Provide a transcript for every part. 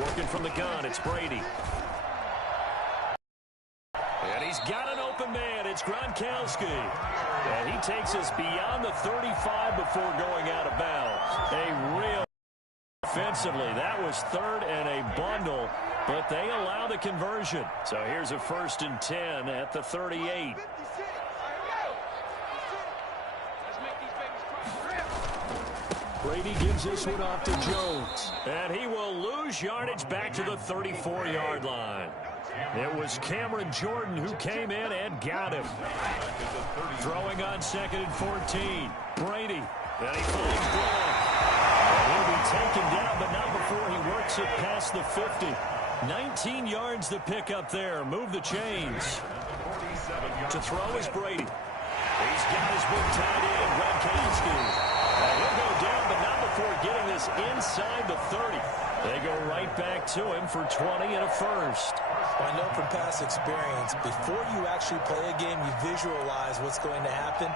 Working from the gun, it's Brady. And he's got an open man. It's Gronkowski. And he takes us beyond the 35 before going out of bounds. A real offensively. That was third and a bundle, but they allow the conversion. So here's a 1st and 10 at the 38. Brady gives this one off to Jones. And he will lose yardage back to the 34-yard line. It was Cameron Jordan who came in and got him. Throwing on 2nd and 14. Brady. And he finds Gronk. And he'll be taken down, but not before he works it past the 50. 19 yards to pick up there. Move the chains. To throw is Brady. He's got his big tight end, Gronkowski. He'll go down, but not before getting this inside the 30. They go right back to him for 20 and a first. I know from past experience, before you actually play a game, you visualize what's going to happen.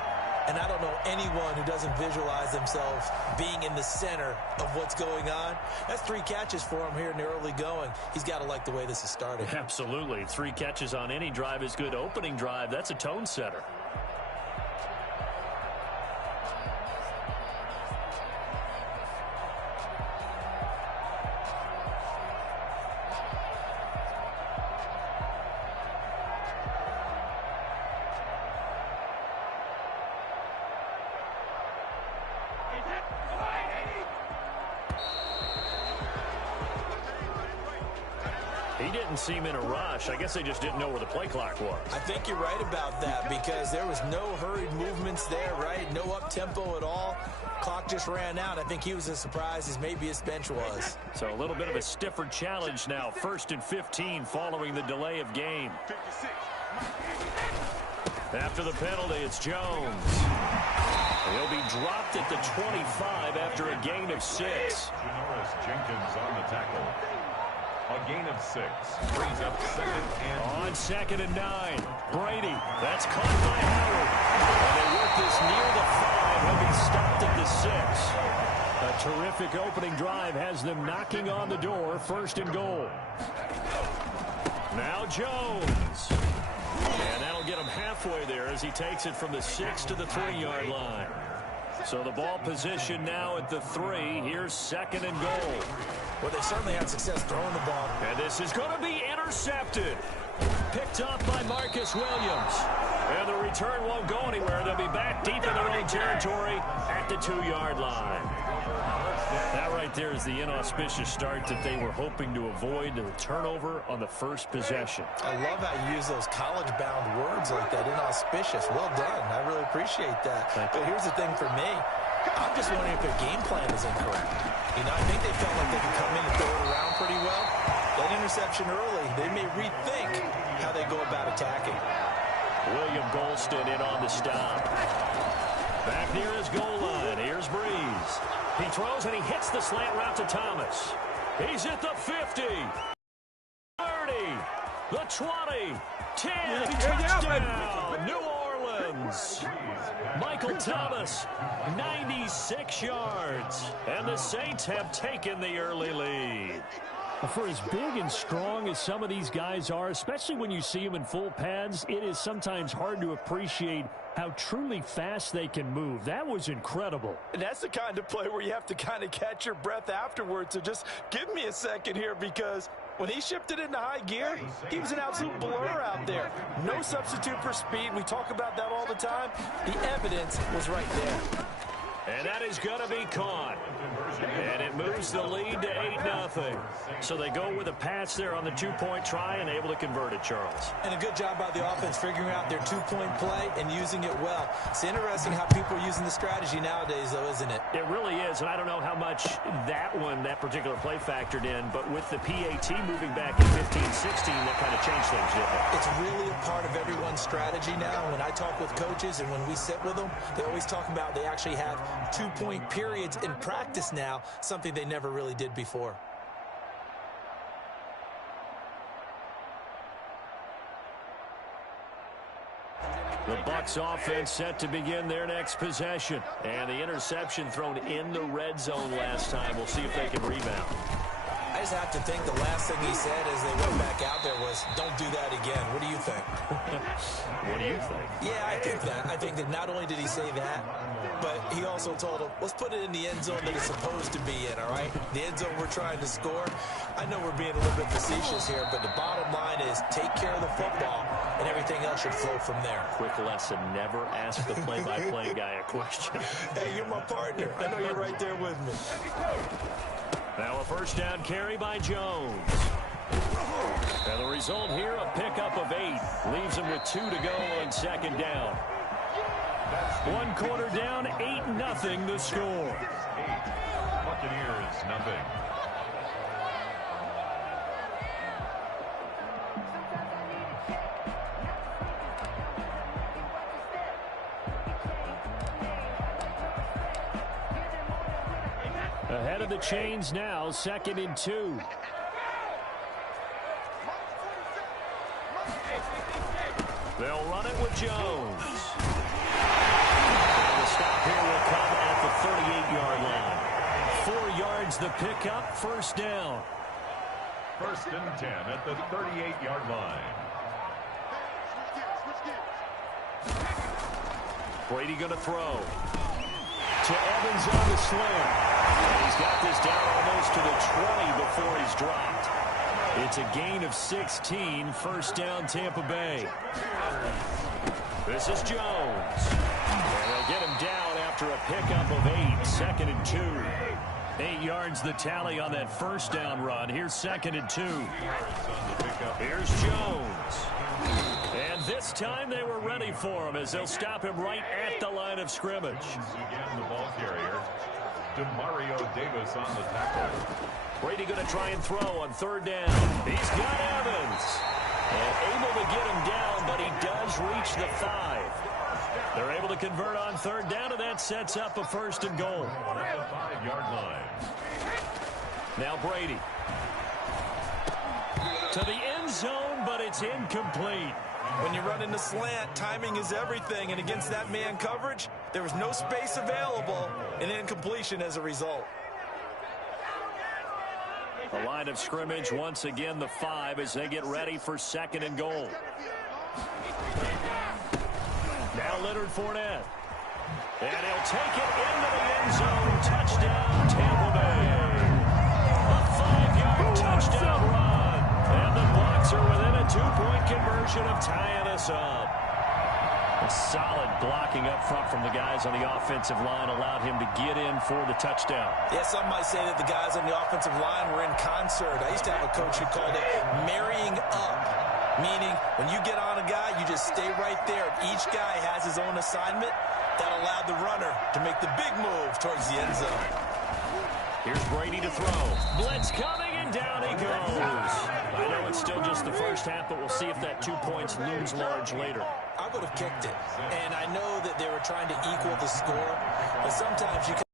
And I don't know anyone who doesn't visualize themselves being in the center of what's going on. That's 3 catches for him here in the early going. He's got to like the way this is started. Absolutely. 3 catches on any drive is good. Opening drive, that's a tone setter. He didn't seem in a rush. I guess they just didn't know where the play clock was. I think you're right about that because there was no hurried movements there, right? No up-tempo at all. Clock just ran out. I think he was as surprised as maybe his bench was. So a little bit of a stiffer challenge now. 1st and 15 following the delay of game. After the penalty, it's Jones. He'll be dropped at the 25 after a gain of 6. Jenkins on the tackle. A gain of 6. Brings up 2nd and... On 2nd and 9. Brady. That's caught by Howard. And they work this near the 5. He'll be stopped at the 6. A terrific opening drive has them knocking on the door. 1st and goal. Now Jones. And that'll get him halfway there as he takes it from the 6 to the 3-yard line. So the ball position now at the 3. Here's 2nd and goal. Well, they certainly had success throwing the ball. And this is going to be intercepted. Picked up by Marcus Williams. And the return won't go anywhere. They'll be back deep in their own territory at the 2-yard line. That right there is the inauspicious start that they were hoping to avoid, the turnover on the first possession. I love how you use those college-bound words like that, inauspicious. Well done. I really appreciate that. But here's the thing for me. I'm just wondering if their game plan is incorrect. You know, I think they felt like they could come in and throw it around pretty well. That interception early, they may rethink how they go about attacking. William Golston in on the stop. Back near his goal line. Here's Breeze. He throws and he hits the slant route to Thomas. He's at the 50. 30. The 20. 10. Touchdown. New Orleans. Michael Thomas, 96 yards. And the Saints have taken the early lead. For as big and strong as some of these guys are, especially when you see them in full pads, it is sometimes hard to appreciate how truly fast they can move. That was incredible. And that's the kind of play where you have to kind of catch your breath afterwards. So just give me a second here, because when he shifted into high gear, he was an absolute blur out there. No substitute for speed. We talk about that all the time. The evidence was right there. And that is going to be caught. And it moves the lead to 8-0. So they go with a pass there on the two-point try and able to convert it, Charles. And a good job by the offense figuring out their two-point play and using it well. It's interesting how people are using the strategy nowadays, though, isn't it? It really is, and I don't know how much that particular play factored in, but with the PAT moving back in 15-16, that kind of changed things, didn't it? It's really a part of everyone's strategy now. When I talk with coaches and when we sit with them, they always talk about they actually have two-point periods in practice now, something they never really did before. The Bucs offense set to begin their next possession. And the interception thrown in the red zone last time. We'll see if they can rebound. I just have to think the last thing he said as they went back out there was, don't do that again. What do you think? What do you think? Yeah, I think that. I think that not only did he say that, but he also told him, let's put it in the end zone that it's supposed to be in, all right? The end zone we're trying to score. I know we're being a little bit facetious here, but the bottom line is take care of the football, and everything else should flow from there. Quick lesson, never ask the play-by-play guy a question. Hey, you're my partner. I know you're right there with me. Now a first down carry by Jones. And the result here, a pickup of 8. Leaves him with 2 to go on second down. 1 quarter down, 8-0 the score. 8. Buccaneers, nothing. Ahead of the chains now, 2nd and 2. They'll run it with Jones. And the stop here will come at the 38-yard line. 4 yards the pickup, first down. 1st and 10 at the 38-yard line. Brady going to throw. To Evans on the slam. And he's got this down almost to the 20 before he's dropped. It's a gain of 16, first down Tampa Bay. This is Jones. And they'll get him down after a pickup of 8, 2nd and 2. 8 yards the tally on that first down run. Here's 2nd and 2. Here's Jones. And this time they were ready for him as they'll stop him right at the line of scrimmage. Again, the ball carrier, Demario Davis on the tackle. Brady going to try and throw on 3rd down. He's got Evans. And able to get him down, but he does reach the 5. They're able to convert on 3rd down, and that sets up a 1st and goal. At the 5-yard line. Now Brady. To the end zone, but it's incomplete. When you run in the slant, timing is everything, and against that man coverage, there was no space available, and incompletion as a result. The line of scrimmage, once again, the 5 as they get ready for 2nd and goal. Now Leonard Fournette. And he'll take it into the end zone. Touchdown, Tampa Bay. A 5-yard touchdown run. And the Bucs are within a 2-point conversion of tying us up. A solid blocking up front from the guys on the offensive line allowed him to get in for the touchdown. Yeah, some might say that the guys on the offensive line were in concert. I used to have a coach who called it marrying up, meaning when you get on a guy, you just stay right there. Each guy has his own assignment that allowed the runner to make the big move towards the end zone. Here's Brady to throw. Blitz coming, and down he goes. I know it's still just the first half, but we'll see if that 2 points looms large later. I would have kicked it, and I know that they were trying to equal the score, but sometimes you can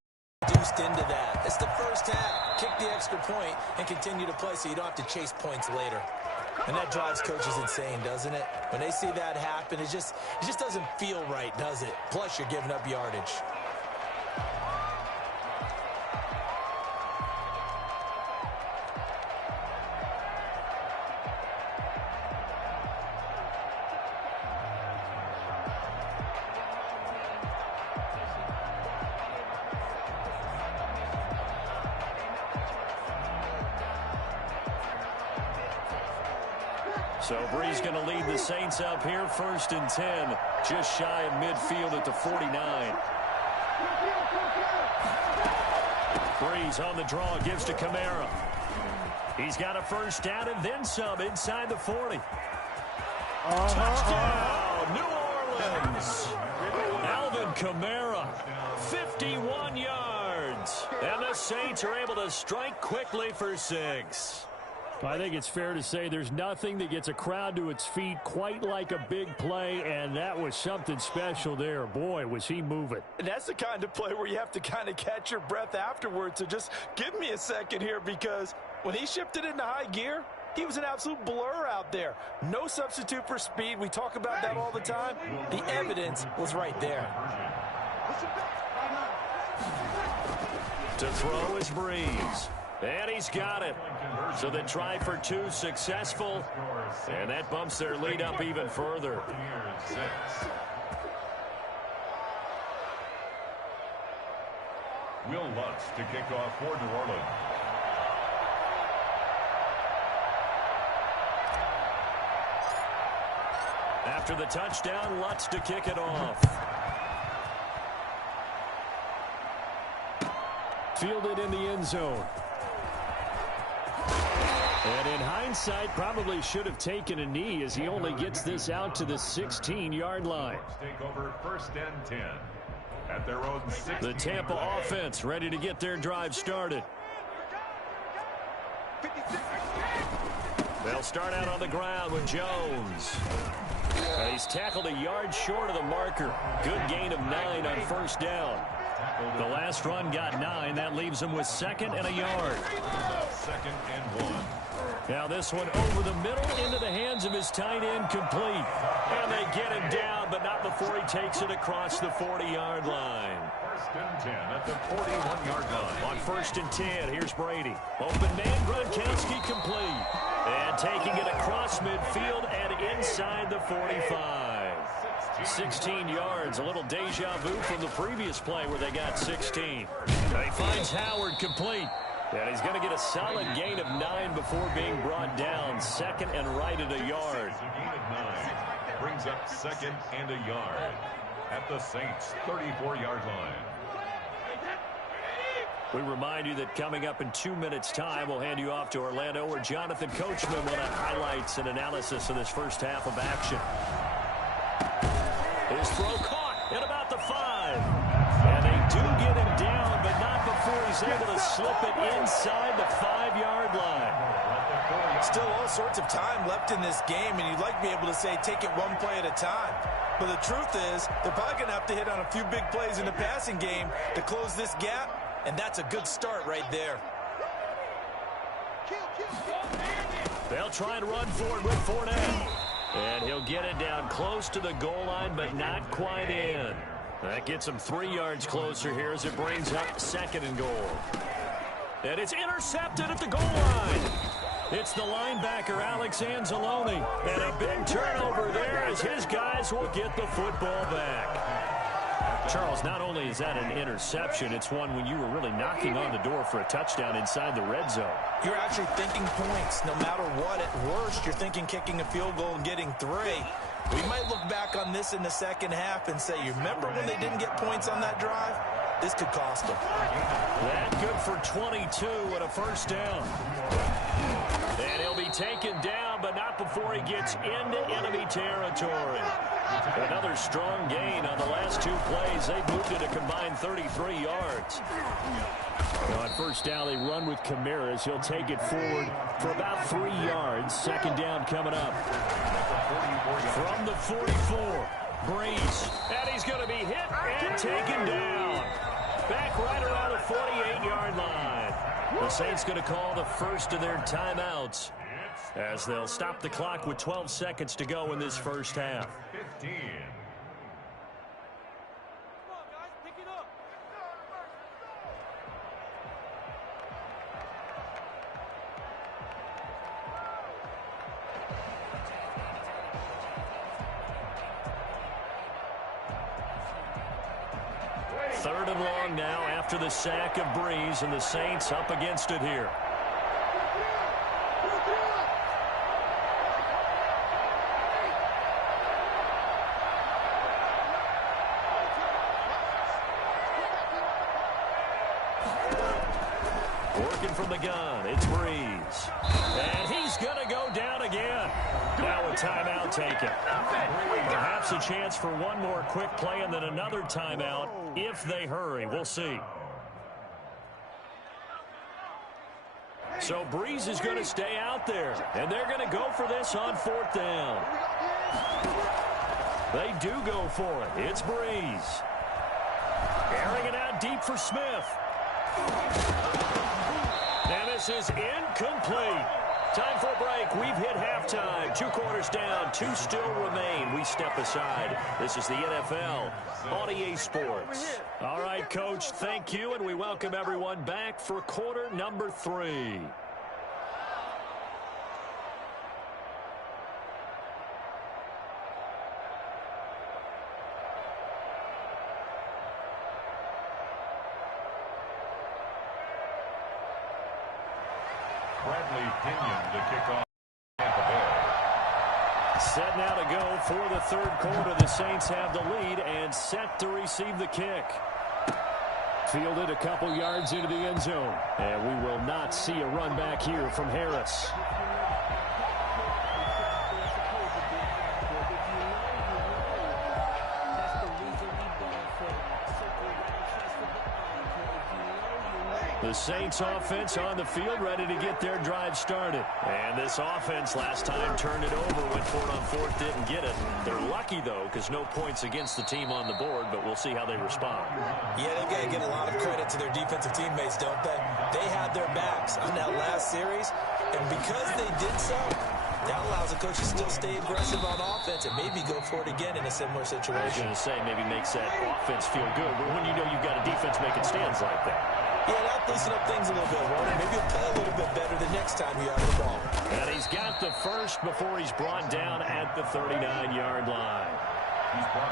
reduced into that. It's the first half. Kick the extra point and continue to play so you don't have to chase points later. And that drives coaches insane, doesn't it? When they see that happen, it just doesn't feel right, does it? Plus, you're giving up yardage. So Brees going to lead the Saints up here, 1st and 10, just shy of midfield at the 49. Brees on the draw, gives to Kamara. He's got a first down and then some inside the 40. Touchdown, New Orleans. Alvin Kamara, 51 yards. And the Saints are able to strike quickly for 6. I think it's fair to say there's nothing that gets a crowd to its feet quite like a big play, and that was something special there. Boy, was he moving. And that's the kind of play where you have to kind of catch your breath afterwards. So just give me a second here, because when he shifted into high gear, he was an absolute blur out there. No substitute for speed. We talk about that all the time. The evidence was right there. To throw is Brees. And he's got it. So the try for two successful. And that bumps their lead up even further. Will Lutz to kick off for New Orleans. After the touchdown, Lutz to kick it off. Fielded in the end zone. And in hindsight, probably should have taken a knee as he only gets this out to the 16-yard line. Take over 1st and 10 at their own 16. The Tampa offense ready to get their drive started. They'll start out on the ground with Jones. And he's tackled a yard short of the marker. Good gain of 9 on 1st down. The last run got 9. That leaves him with 2nd and a yard. 2nd and 1. Now this one over the middle into the hands of his tight end, complete. And they get him down, but not before he takes it across the 40-yard line. 1st and 10 at the 41-yard line. On 1st and 10, here's Brady. Open man, Gronkowski complete. And taking it across midfield and inside the 45. 16 yards, a little deja vu from the previous play where they got 16. He finds Howard complete. And he's going to get a solid gain of 9 before being brought down. 2nd and right at a yard. A gain of 9 brings up 2nd and a yard at the Saints' 34-yard line. We remind you that coming up in 2 minutes' time, we'll hand you off to Orlando, where Jonathan Coachman will have highlights and analysis of this first half of action. His throw caught at about the 5. And they do get him down, but not before he's able to slip it inside the 5-yard line. Still all sorts of time left in this game, and you'd like to be able to say take it one play at a time. But the truth is, they're probably going to have to hit on a few big plays in the passing game to close this gap, and that's a good start right there. They'll try and run forward with Fournette. And he'll get it down close to the goal line, but not quite in. That gets him 3 yards closer here as it brings up 2nd and goal. And it's intercepted at the goal line. It's the linebacker, Alex Anzalone. And a big turnover there as his guys will get the football back. Charles, not only is that an interception, it's one when you were really knocking on the door for a touchdown inside the red zone. You're actually thinking points. No matter what, at worst, you're thinking kicking a field goal and getting 3. We might look back on this in the second half and say, you remember when they didn't get points on that drive? This could cost them. That good for 22 and a 1st down. And he'll be taken down, but not before he gets into enemy territory. Another strong gain on the last 2 plays. They've moved it a combined 33 yards. On 1st down, they run with Kamara. He'll take it forward for about 3 yards. 2nd down coming up. From the 44, Breeze. And he's going to be hit and taken down. Back right around the 48-yard line. The Saints going to call the first of their timeouts as they'll stop the clock with 12 seconds to go in this first half. 15. Third and long now after the sack of Breeze, and the Saints up against it here. Working from the gun, it's Breeze. And he's going to go down again. Now a timeout taken. Perhaps a chance for one more quick play and then another timeout if they hurry. We'll see. So Breeze is going to stay out there, and they're going to go for this on 4th down. They do go for it. It's Breeze. Airing it out deep for Smith. And this is incomplete. Time for a break. We've hit halftime. 2 quarters down. 2 still remain. We step aside. This is the NFL on EA Sports. All right, Coach, thank you, and we welcome everyone back for quarter number 3. Bradley Pinion to kick off Tampa Bay. Set now to go for the 3rd quarter. The Saints have the lead and set to receive the kick. Fielded a couple yards into the end zone. And we will not see a run back here from Harris. The Saints offense on the field, ready to get their drive started. And this offense last time turned it over, went for it on 4th, didn't get it. They're lucky, though, because no points against the team on the board, but we'll see how they respond. Yeah, they've got to give a lot of credit to their defensive teammates, don't they? They had their backs on that last series, and because they did so, that allows the coach to still stay aggressive on offense and maybe go for it again in a similar situation. I was going to say, maybe makes that offense feel good, but when you know you've got a defense making stands like that. Yeah, that'll loosen up things a little bit, Warner. Maybe he'll play a little bit better the next time he has the ball. And he's got the first before he's brought down at the 39-yard line.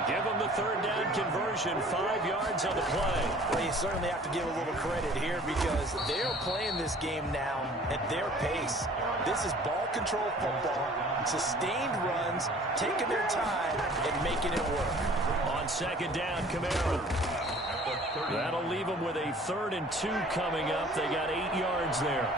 Give him the 3rd down conversion, 5 yards on the play. Well, you certainly have to give a little credit here because they're playing this game now at their pace. This is ball control football, sustained runs, taking their time, and making it work. On 2nd down, Kamara. That'll leave them with a 3rd and 2 coming up. They got 8 yards there.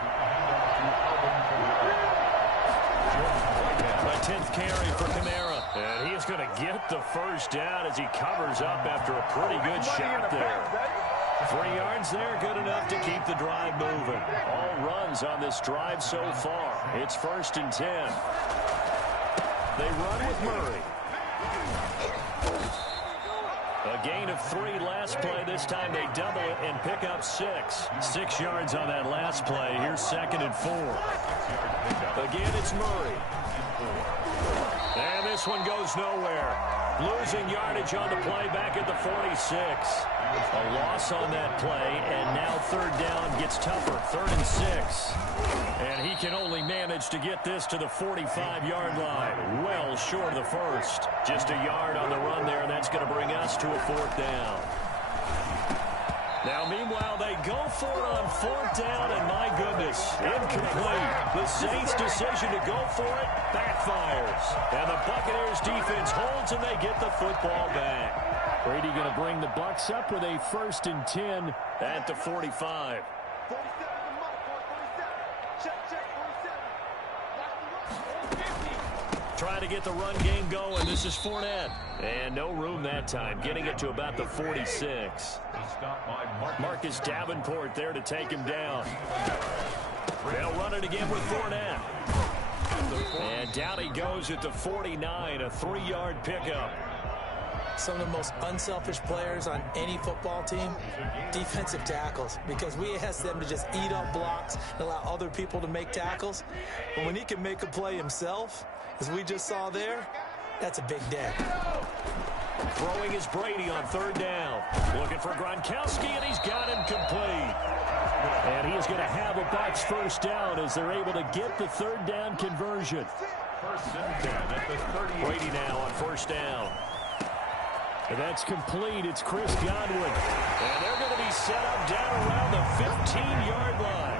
A 10th carry for Kamara. And he is going to get the first down as he covers up after a pretty good shot there. 3 yards there, good enough to keep the drive moving. All runs on this drive so far. It's 1st and 10. They run with Murray. A gain of 3 last play. This time they double it and pick up 6. 6 yards on that last play. Here's 2nd and 4. Again, it's Murray. And this one goes nowhere. Losing yardage on the play back at the 46. A loss on that play, and now 3rd down gets tougher. 3rd and 6. And he can only manage to get this to the 45-yard line. Well short of the 1st. Just a yard on the run there, and that's going to bring us to a 4th down. Now, meanwhile, they go for it on 4th down, and my goodness, incomplete. The Saints' decision to go for it backfires. And the Buccaneers' defense holds, and they get the football back. Brady going to bring the Bucs up with a 1st and 10 at the 45. Trying to get the run game going. This is Fournette. And no room that time. Getting it to about the 46. Marcus Davenport there to take him down. They'll run it again with Fournette. And down he goes at the 49. A 3-yard pickup. Some of the most unselfish players on any football team, defensive tackles, because we ask them to just eat up blocks and allow other people to make tackles. But when he can make a play himself, as we just saw there, that's a big day. Throwing is Brady on 3rd down. Looking for Gronkowski, and he's got him complete. And he is going to have a Bucs 1st down as they're able to get the 3rd down conversion. 1st and 10 at the 30. Brady now on 1st down. And that's complete. It's Chris Godwin. And they're going to be set up down around the 15-yard line.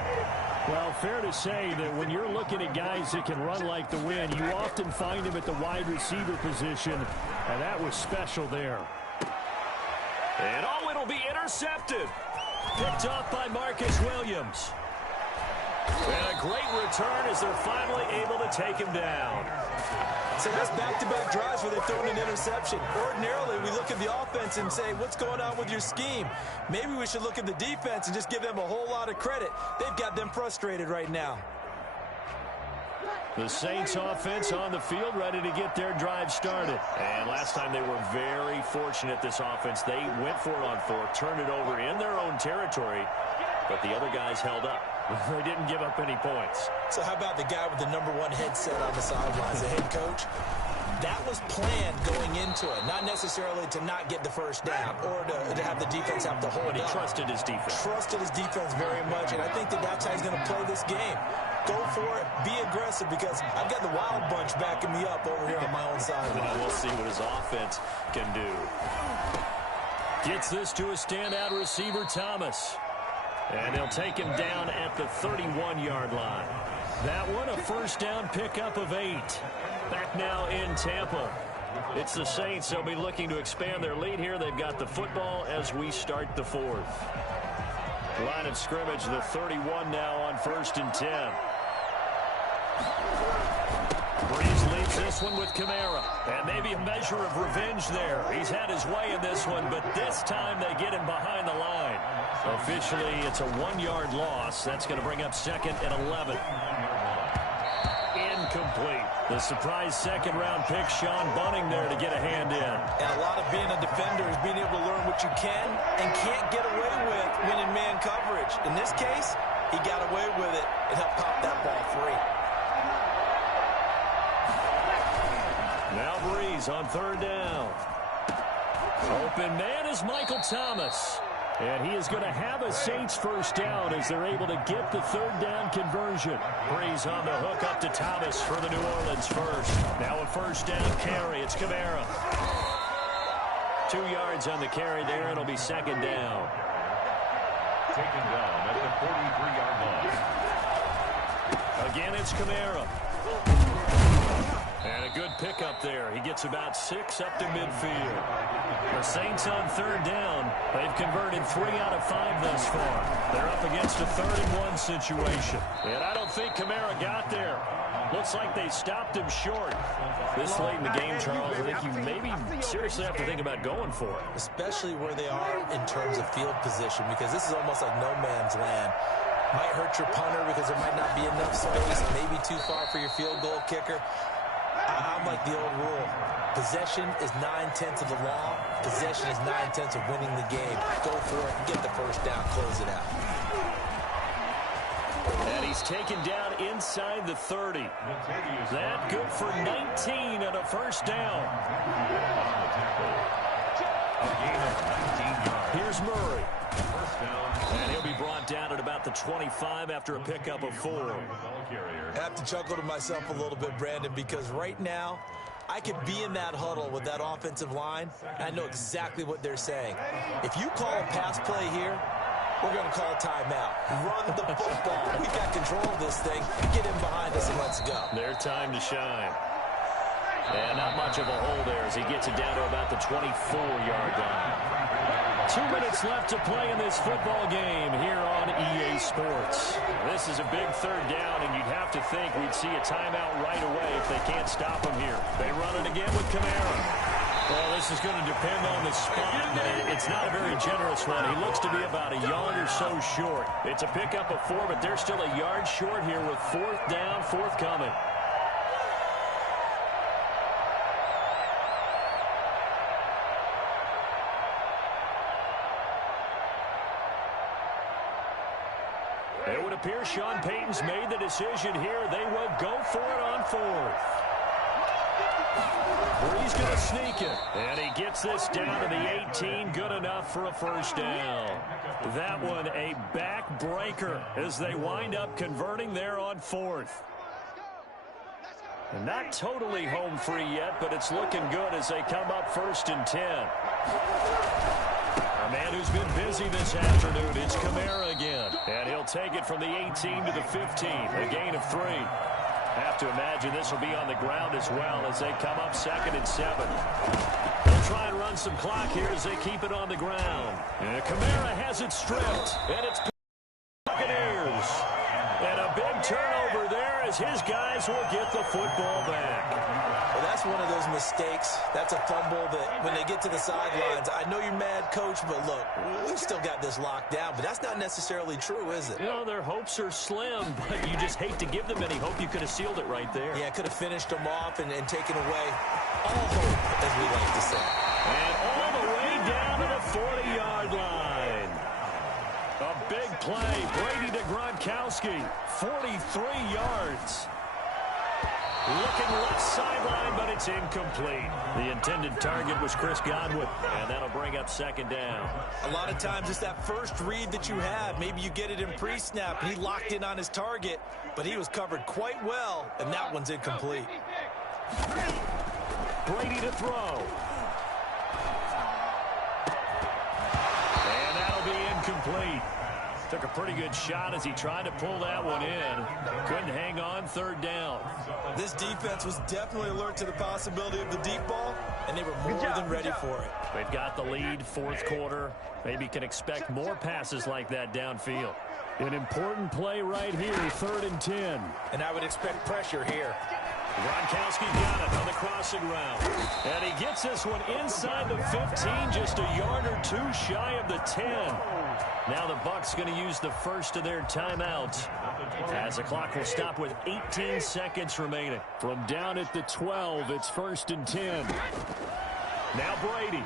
Well, fair to say that when you're looking at guys that can run like the wind, you often find them at the wide receiver position, and that was special there. And it'll be intercepted. Picked off by Marcus Williams. And a great return as they're finally able to take him down. So that's back-to-back drives where they've thrown an interception. Ordinarily, we look at the offense and say, what's going on with your scheme? Maybe we should look at the defense and just give them a whole lot of credit. They've got them frustrated right now. The Saints offense on the field ready to get their drive started. And last time they were very fortunate, this offense. They went for it on 4th, turned it over in their own territory, but the other guys held up. They didn't give up any points. So how about the guy with the #1 headset on the sidelines, the head coach? That was planned going into it, not necessarily to not get the first down or to have the defense have to hold But he up. trusted his defense. Trusted his defense very much, and I think that's how he's going to play this game. Go for it, be aggressive, because I've got the wild bunch backing me up over here on my own sideline. We'll see what his offense can do. Gets this to a standout receiver, Thomas. And they'll take him down at the 31-yard line. That one, a first down pickup of 8. Back now in Tampa. It's the Saints. They'll be looking to expand their lead here. They've got the football as we start the 4th. Line of scrimmage, the 31 now on 1st and 10. Breeze leads this one with Kamara. And maybe a measure of revenge there. He's had his way in this one, but this time they get him behind the line. Officially, it's a 1-yard loss. That's going to bring up 2nd and 11. Incomplete. The surprise second-round pick, Sean Bunting there to get a hand in. And a lot of being a defender is being able to learn what you can and can't get away with when in man coverage. In this case, he got away with it and helped pop that ball free. Now Breeze on 3rd down. Open man is Michael Thomas. And he is going to have a Saints first down as they're able to get the 3rd down conversion. Breeze on the hook up to Thomas for the New Orleans first. Now a first down carry. It's Kamara. 2 yards on the carry there. It'll be 2nd down. Taken down at the 43-yard line. Again, it's Kamara. And a good pickup there. He gets about 6 up to midfield. The Saints on 3rd down. They've converted 3 out of 5 thus far. They're up against a 3rd and 1 situation. And I don't think Kamara got there. Looks like they stopped him short. This late in the game, Charles, I think you maybe seriously have to think about going for it. Especially where they are in terms of field position, because this is almost like no man's land. Might hurt your punter because there might not be enough space, maybe too far for your field goal kicker. I'm like the old rule. Possession is 9/10 of the law. Possession is 9/10 of winning the game. Go for it. Get the first down. Close it out. And he's taken down inside the 30. That good for 19 and a first down. A gain of 19 yards. Here's Murray. First down. And he'll be brought down at about the 25 after a pickup of 4. I have to chuckle to myself a little bit, Brandon, because right now I could be in that huddle with that offensive line, and I know exactly what they're saying. If you call a pass play here, we're going to call a timeout. Run the football. We've got control of this thing. Get in behind us and let's go. Their time to shine. And not much of a hole there as he gets it down to about the 24-yard line. 2 minutes left to play in this football game here on EA Sports. This is a big 3rd down, and you'd have to think we'd see a timeout right away if they can't stop him here. They run it again with Kamara. Well, this is going to depend on the spot, but it's not a very generous one. He looks to be about a yard or so short. It's a pickup of 4, but they're still a yard short here with 4th down, forthcoming. It would appear Sean Payton's made the decision here. They will go for it on 4th. Breeze going to sneak it. And he gets this down to the 18. Good enough for a first down. That one a backbreaker as they wind up converting there on 4th. And not totally home free yet, but it's looking good as they come up 1st and 10. A man who's been busy this afternoon, it's Kamara again. And he'll take it from the 18 to the 15, a gain of 3. Have to imagine this will be on the ground as well as they come up 2nd and 7. They'll try and run some clock here as they keep it on the ground. And Kamara has it stripped, and it's Buccaneers. And a big turnover there as his guys will get the football back. Well, that's one of those mistakes. That's a fumble that when they get to the sidelines, I know you're mad, Coach, but look, we've still got this locked down. But that's not necessarily true, is it? You know, their hopes are slim, but you just hate to give them any hope. You could have sealed it right there. Yeah, could have finished them off and taken away all hope, as we like to say. And all the way down to the 40-yard line. A big play. Brady to Gronkowski. 43 yards. Looking left sideline, but it's incomplete. The intended target was Chris Godwin, and that'll bring up second down. A lot of times it's that first read that you have. Maybe you get it in pre-snap, and he locked in on his target, but he was covered quite well, and that one's incomplete. Brady to throw. And that'll be incomplete. Took a pretty good shot as he tried to pull that one in. Couldn't hang on, third down. This defense was definitely alert to the possibility of the deep ball, and they were more than ready for it. They've got the lead, fourth quarter. Maybe can expect more passes like that downfield. An important play right here, 3rd and 10. And I would expect pressure here. Gronkowski got it on the crossing route. And he gets this one inside the 15, just a yard or two shy of the 10. Now the Bucs going to use the first of their timeouts as the clock will stop with 18 seconds remaining. From down at the 12, it's 1st and 10. Now Brady.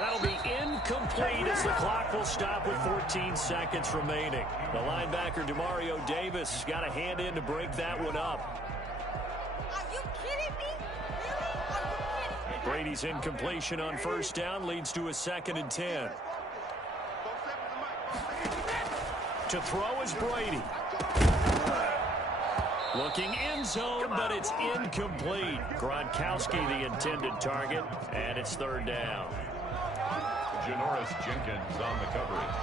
That'll be incomplete as the clock will stop with 14 seconds remaining. The linebacker, Demario Davis, got a hand in to break that one up. Are you kidding me? Really? Are you kidding me? Brady's incompletion on first down leads to a 2nd and 10. To throw is Brady. Looking end zone, but it's incomplete. Gronkowski the intended target, and it's 3rd down. Janoris Jenkins on the coverage.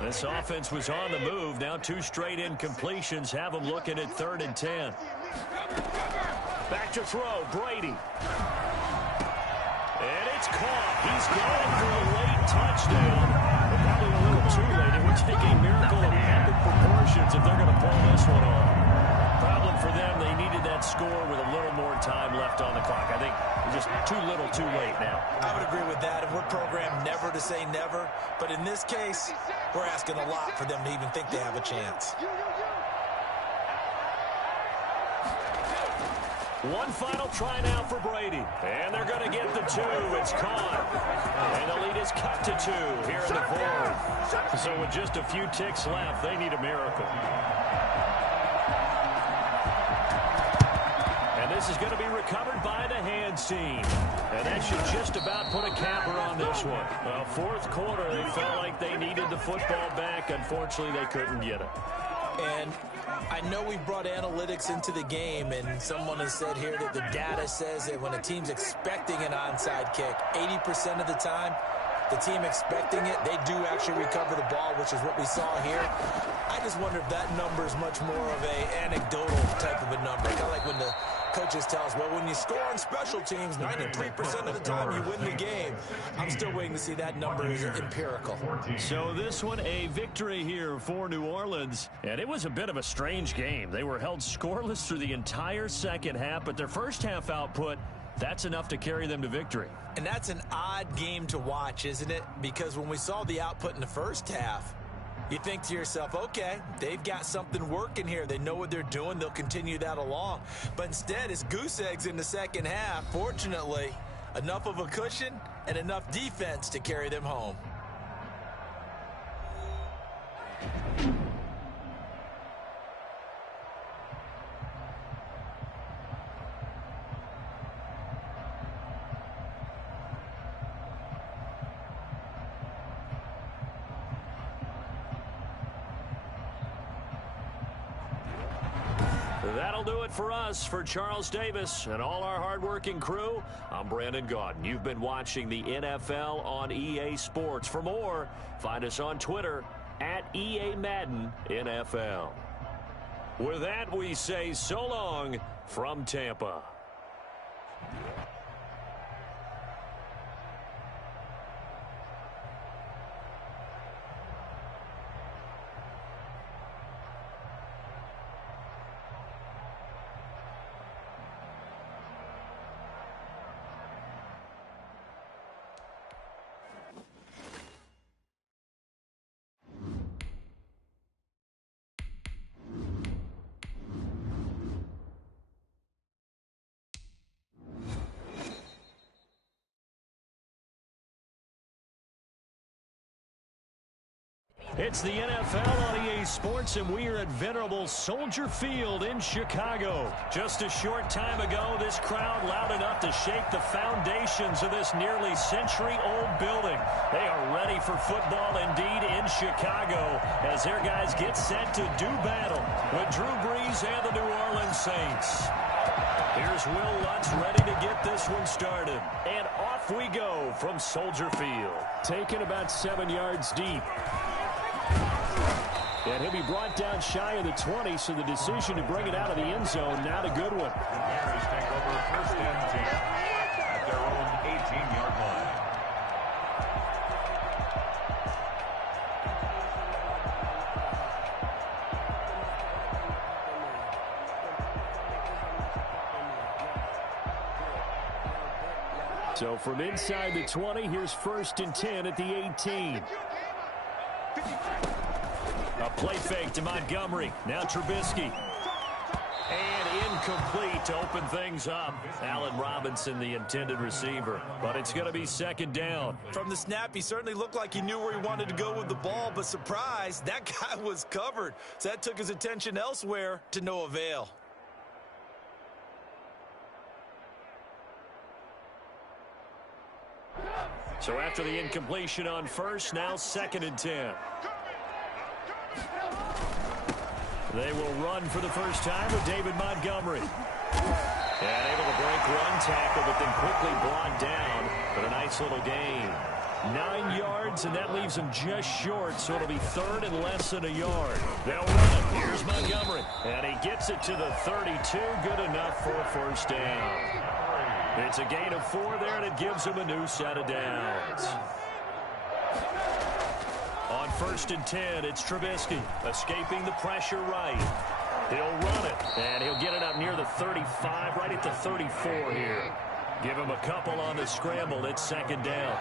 This offense was on the move. Now 2 straight incompletions have them looking at 3rd and 10. Back to throw, Brady. And it's caught. He's going for a late touchdown. But probably a little too late. It would take a miracle of epic proportions if they're going to pull this one off. Problem for them, they needed that score with a little more time left on the clock. I think just too little, too late now. I would agree with that, and we're programmed never to say never. But in this case, we're asking a lot for them to even think they have a chance. One final try now for Brady. And they're going to get the 2. It's caught. And the lead is cut to 2 here in the 4th. So with just a few ticks left, they need a miracle. And this is going to be recovered by the hands team. And that should just about put a capper on this one. Well, 4th quarter, they felt like they needed the football back. Unfortunately, they couldn't get it. And I know we've brought analytics into the game, and someone has said here that the data says that when a team's expecting an onside kick, 80% of the time, the team expecting it, they do actually recover the ball, which is what we saw here. I just wonder if that number is much more of an anecdotal type of a number. Kind of like when the coaches tell us, well, when you score on special teams, 93% of the time you win the game. I'm still waiting to see that number is empirical. So this one, a victory here for New Orleans. And it was a bit of a strange game. They were held scoreless through the entire second half, but their first half output, that's enough to carry them to victory. And that's an odd game to watch, isn't it? Because when we saw the output in the first half, you think to yourself, okay, they've got something working here. They know what they're doing. They'll continue that along. But instead, it's goose eggs in the second half. Fortunately, enough of a cushion and enough defense to carry them home. That'll do it for us. For Charles Davis and all our hardworking crew, I'm Brandon Gaudin. You've been watching the NFL on EA Sports. For more, find us on Twitter at EA Madden NFL. With that, we say so long from Tampa. It's the NFL on EA Sports, and we are at venerable Soldier Field in Chicago. Just a short time ago, this crowd loud enough to shake the foundations of this nearly century-old building. They are ready for football indeed in Chicago as their guys get set to do battle with Drew Brees and the New Orleans Saints. Here's Will Lutz ready to get this one started. And off we go from Soldier Field. Taken about 7 yards deep. And he'll be brought down shy of the 20, so the decision to bring it out of the end zone, not a good one. The Bears take over first and 10 at their own 18-yard line. So from inside the 20, here's first and 10 at the 18. A play fake to Montgomery. Now Trubisky. And incomplete to open things up. Allen Robinson, the intended receiver. But it's going to be second down. From the snap, he certainly looked like he knew where he wanted to go with the ball, but surprise, that guy was covered. So that took his attention elsewhere to no avail. So after the incompletion on first, now second and 10. They will run for the first time with David Montgomery. And able to break one tackle, but then quickly brought down. But a nice little gain. 9 yards, and that leaves him just short, so it'll be third and less than a yard. They'll run it. Here's Montgomery. And he gets it to the 32. Good enough for a first down. It's a gain of 4 there, and it gives him a new set of downs. On first and 10, it's Trubisky escaping the pressure right. He'll run it, and he'll get it up near the 35, right at the 34 here. Give him a couple on the scramble. It's second down.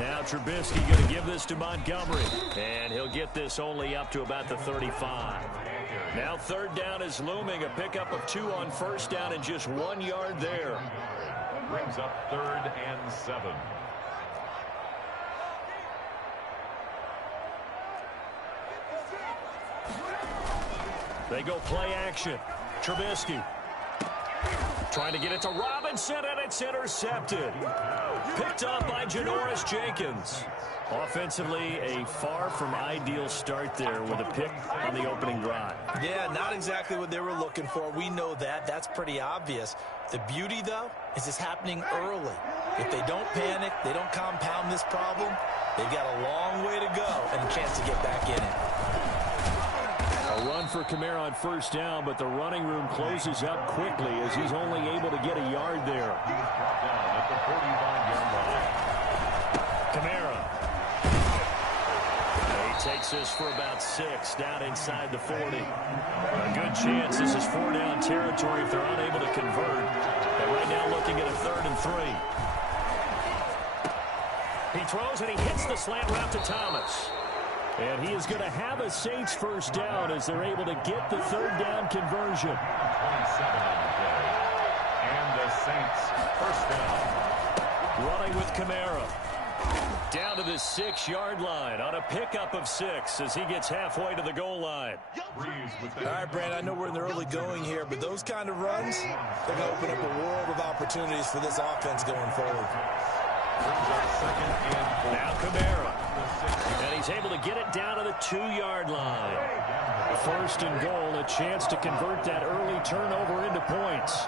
Now Trubisky going to give this to Montgomery, and he'll get this only up to about the 35. Now third down is looming, a pickup of 2 on first down and just 1 yard there. Brings up third and 7. They go play action. Trubisky trying to get it to Robinson, and it's intercepted. Picked up by Janoris Jenkins. Offensively, a far from ideal start there with a pick on the opening drive. Yeah, not exactly what they were looking for. We know that. That's pretty obvious. The beauty, though, is it's happening early. If they don't panic, they don't compound this problem, they've got a long way to go and a chance to get back in it. A run for Kamara on first down, but the running room closes up quickly as he's only able to get a yard there. He's brought down at the 45-yard line. Kamara. He takes this for about 6 down inside the 40. A good chance this is 4-down territory if they're unable to convert. But right now looking at a 3rd and 3. He throws and he hits the slant route to Thomas. And he is going to have a Saints first down as they're able to get the 3rd down conversion. 27 on the play. And the Saints first down. Running with Kamara. Down to the 6-yard line on a pickup of 6 as he gets halfway to the goal line. All right, Brandon, I know we're in the early going here, but those kind of runs, they're going to open up a world of opportunities for this offense going forward. Now Kamara. And he's able to get it down to the 2-yard line. First and goal, a chance to convert that early turnover into points.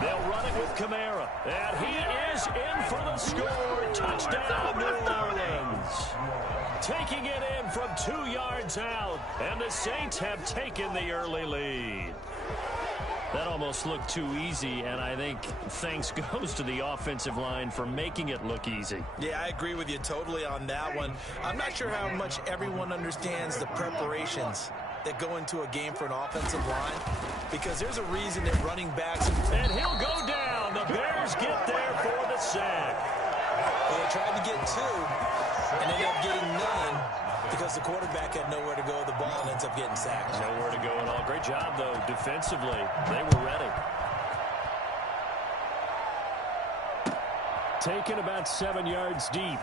They'll run it with Kamara. And he is in for the score. Touchdown, New Orleans. Taking it in from 2 yards out. And the Saints have taken the early lead. That almost looked too easy, and I think thanks goes to the offensive line for making it look easy. Yeah, I agree with you totally on that one. I'm not sure how much everyone understands the preparations that go into a game for an offensive line, because there's a reason that running backs... And he'll go down. The Bears get there for the sack. Well, they tried to get 2 and ended up getting none because the quarterback had nowhere to go with the ball and ends up getting sacked. Nowhere to go at all. Great job, though, defensively. They were ready. Taken about 7 yards deep.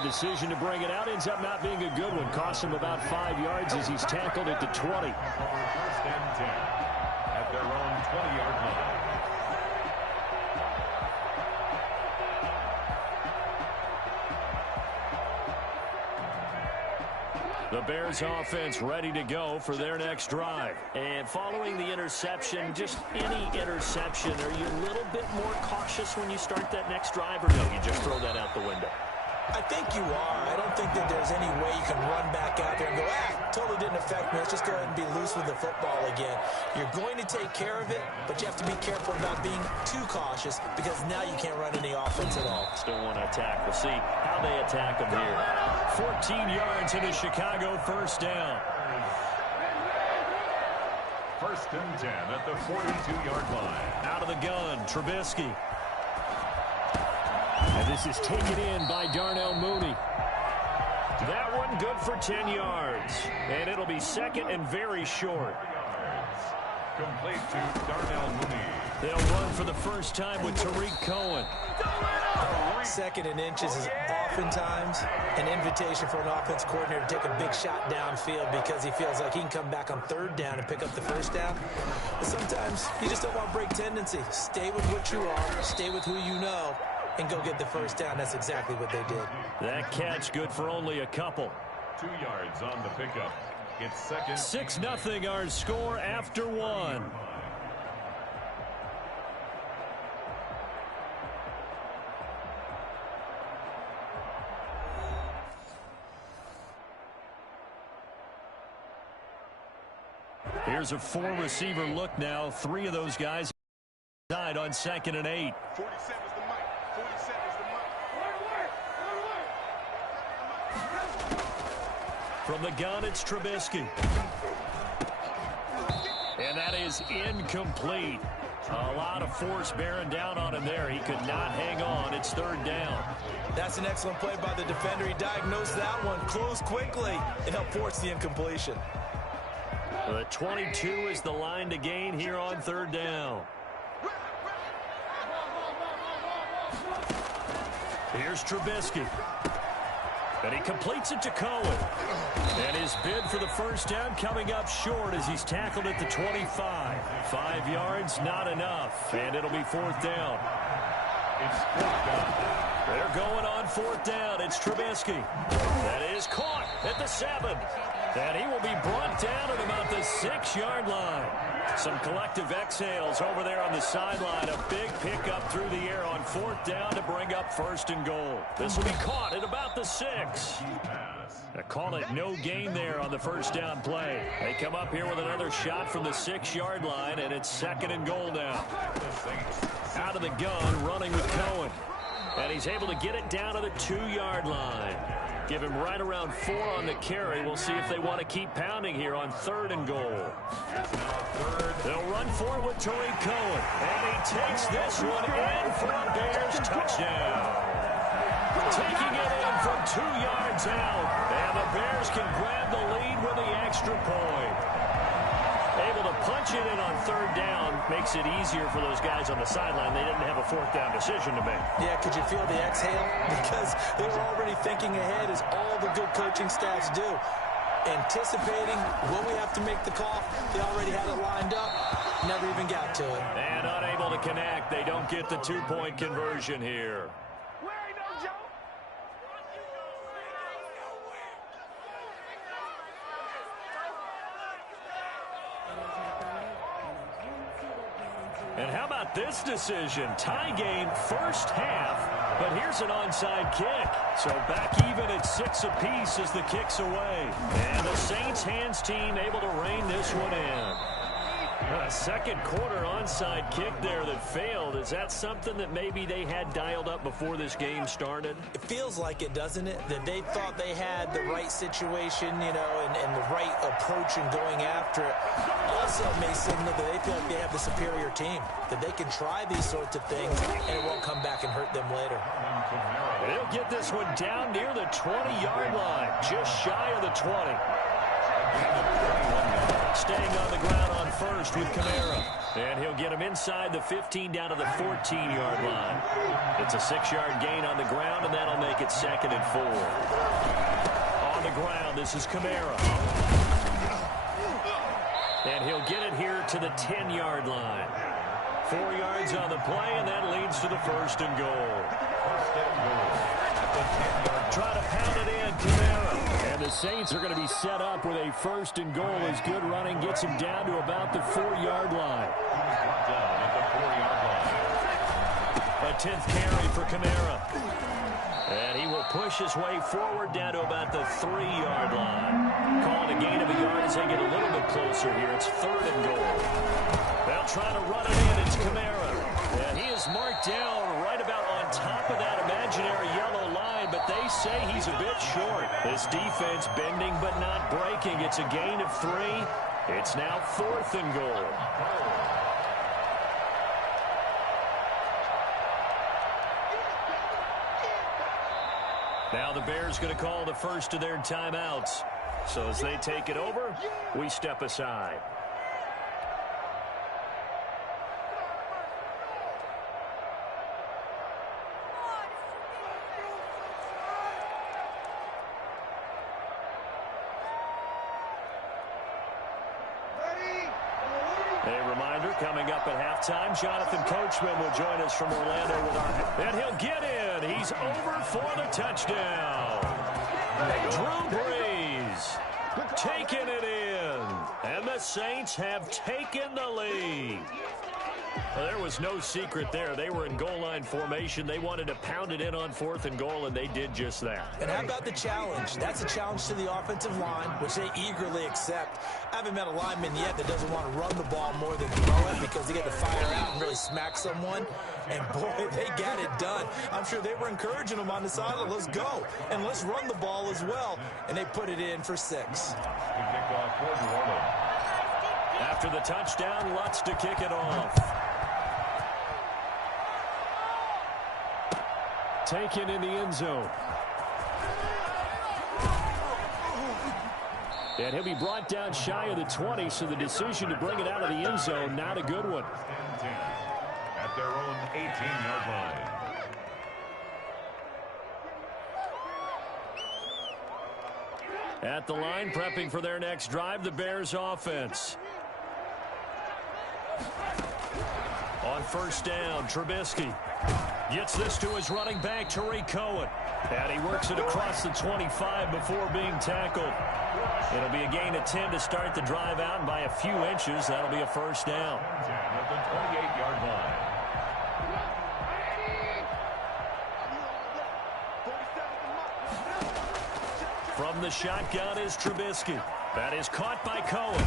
bad decision to bring it out. Ends up not being a good one. Costs him about 5 yards as he's tackled at the 20. First and 10 at their own 20-yard line. The Bears offense ready to go for their next drive. And following the interception, just any interception, are you a little bit more cautious when you start that next drive, or no, you just throw that out the window? I think you are. I don't think that there's any way you can run back out there and go, totally didn't affect me. Let's just go ahead and be loose with the football again. You're going to take care of it, but you have to be careful about being too cautious because now you can't run any offense at all. Still want to attack. We'll see how they attack them here. 14 yards in a Chicago first down. First and 10 at the 42-yard line. Out of the gun, Trubisky. And this is taken in by Darnell Mooney. That one good for 10 yards. And it'll be second and very short. Complete to Darnell Mooney. They'll run for the first time with Tariq Cohen. Second and inches is oftentimes an invitation for an offense coordinator to take a big shot downfield because he feels like he can come back on third down and pick up the first down. But sometimes you just don't want break tendency. Stay with what you are. Stay with who you know. And go get the first down. That's exactly what they did. That catch good for only a couple. 2 yards on the pickup. It's second. 6-0 our score after one. Here's a 4-receiver look now. 3 of those guys died on 2nd and 8. 47 is the mic. 47 is the mic. From the gun, it's Trubisky. And that is incomplete. A lot of force bearing down on him there. He could not hang on. It's third down. That's an excellent play by the defender. He diagnosed that one, closed quickly, and helped force the incompletion. The 22 is the line to gain here on third down. Here's Trubisky. And he completes it to Cohen. And his bid for the first down coming up short as he's tackled at the 25. 5 yards, not enough. And it'll be fourth down. It's fourth down. They're going on fourth down. It's Trubisky. That is caught at the 7. And he will be brought down at about the 6-yard line. Some collective exhales over there on the sideline. A big pickup through the air on fourth down to bring up first and goal. This will be caught at about the 6. They call it no gain there on the first down play. They come up here with another shot from the 6-yard line, and it's second and goal now. Out of the gun, running with Cohen. And he's able to get it down to the 2-yard line. Give him right around 4 on the carry. We'll see if they want to keep pounding here on third and goal. They'll run for it with Tariq Cohen. And he takes this one in for a Bears touchdown. Taking it in from 2 yards out. And the Bears can grab the lead with the extra point. Able to punch it in on third down makes it easier for those guys on the sideline. They didn't have a fourth down decision to make. Yeah, could you feel the exhale? Because they were already thinking ahead, as all the good coaching staffs do. Anticipating when we have to make the call. They already had it lined up. Never even got to it. And unable to connect. They don't get the 2-point conversion here. And how about this decision? Tie game first half, but here's an onside kick. So back even at 6 apiece as the kick's away. And the Saints hands team able to rein this one in. A second quarter onside kick there that failed. Is that something that maybe they had dialed up before this game started? It feels like it, doesn't it? That they thought they had the right situation, you know, and the right approach in going after it. Also may signal that they feel like they have the superior team, that they can try these sorts of things and it won't come back and hurt them later. They'll get this one down near the 20-yard line, just shy of the 20. Staying on the ground on first with Kamara. And he'll get him inside the 15 down to the 14-yard line. It's a 6-yard gain on the ground, and that'll make it it's 2nd and 4. On the ground, this is Kamara. And he'll get it here to the 10-yard line. 4 yards on the play, and that leads to the 1st and goal. Try to pound it in, Kamara. And the Saints are going to be set up with a 1st and goal as good running gets him down to about the 4-yard line. A 10th carry for Kamara. And he will push his way forward down to about the 3-yard line. Calling a gain of a yard as they get a little bit closer here. It's 3rd and goal. They'll try to run it in. It's Kamara. And he is marked down right about on top of that imaginary yellow line, but they say he's a bit short. This defense bending but not breaking. It's a gain of 3. It's now 4th and goal. Now the Bears going to call the first of their timeouts. So as they take it over, we step aside. A reminder, coming up at halftime, Jonathan Coachman will join us from Orlando with our... And he'll get in. He's over for the touchdown. Drew Brees taking it in. And the Saints have taken the lead. Well, there was no secret there. They were in goal line formation. They wanted to pound it in on 4th and goal, and they did just that. And how about the challenge? That's a challenge to the offensive line, which they eagerly accept. I haven't met a lineman yet that doesn't want to run the ball more than throw it because they get to fire out and really smack someone. And, boy, they got it done. I'm sure they were encouraging them on the sideline. Let's go, and let's run the ball as well. And they put it in for 6. After the touchdown, Lutz to kick it off. Taken in the end zone. And he'll be brought down shy of the 20, so the decision to bring it out of the end zone, not a good one. At their own 18-yard line. At the line, prepping for their next drive, the Bears offense. On 1st down, Trubisky gets this to his running back, Tariq Cohen. And he works it across the 25 before being tackled. It'll be a gain of 10 to start the drive out, and by a few inches, that'll be a 1st down. At the 28-yard line. From the shotgun is Trubisky. That is caught by Cohen.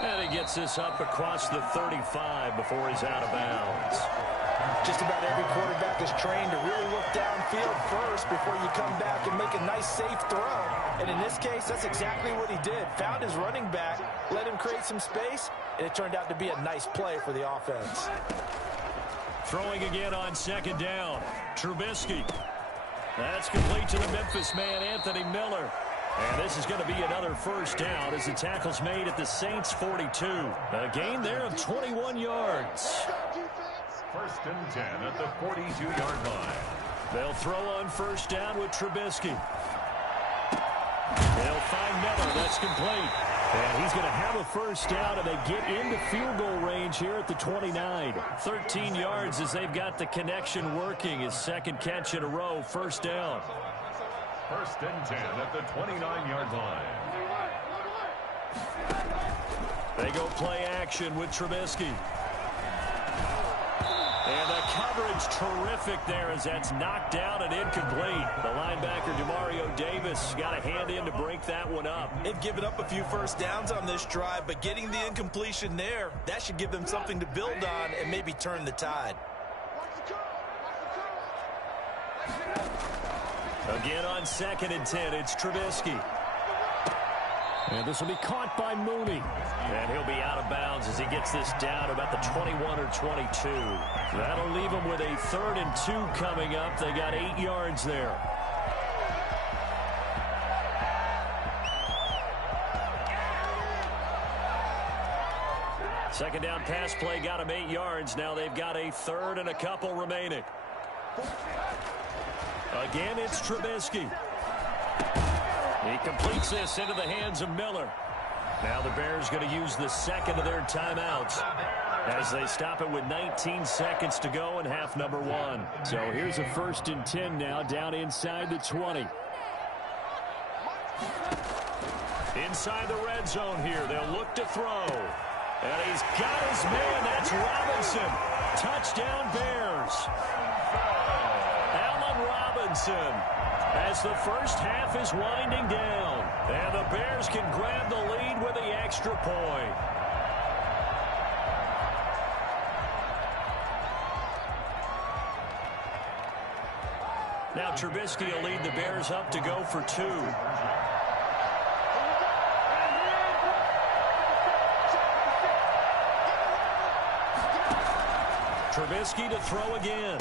And he gets this up across the 35 before he's out of bounds. Just about every quarterback is trained to really look downfield first before you come back and make a nice, safe throw. And in this case, that's exactly what he did. Found his running back, let him create some space, and it turned out to be a nice play for the offense. Throwing again on 2nd down. Trubisky. That's complete to the Memphis man, Anthony Miller. And this is going to be another 1st down as the tackle's made at the Saints' 42. A gain there of 21 yards. 1st and 10 at the 42-yard line. They'll throw on 1st down with Trubisky. They'll find Miller. That's complete. And he's going to have a 1st down, and they get into field goal range here at the 29. 13 yards as they've got the connection working. His 2nd catch in a row, 1st down. 1st and 10 at the 29-yard line. They go play action with Trubisky. And the coverage terrific there as that's knocked down and incomplete. The linebacker, Demario Davis, got a hand in to break that one up. They've given up a few 1st downs on this drive, but getting the incompletion there, that should give them something to build on and maybe turn the tide. Again on 2nd and 10, it's Trubisky. And this will be caught by Mooney. And he'll be out of bounds as he gets this down about the 21 or 22. That'll leave him with a 3rd and 2 coming up. They got 8 yards there. Second down pass play got him 8 yards. Now they've got a 3rd and a couple remaining. Again, it's Trubisky. He completes this into the hands of Miller. Now the Bears going to use the second of their timeouts as they stop it with 19 seconds to go in half number 1. So here's a 1st and 10 now down inside the 20. Inside the red zone here. They'll look to throw. And he's got his man. That's Robinson. Touchdown Bears. Allen Robinson. As the first half is winding down. And the Bears can grab the lead with the extra point. Now Trubisky will lead the Bears up to go for 2. Trubisky to throw again.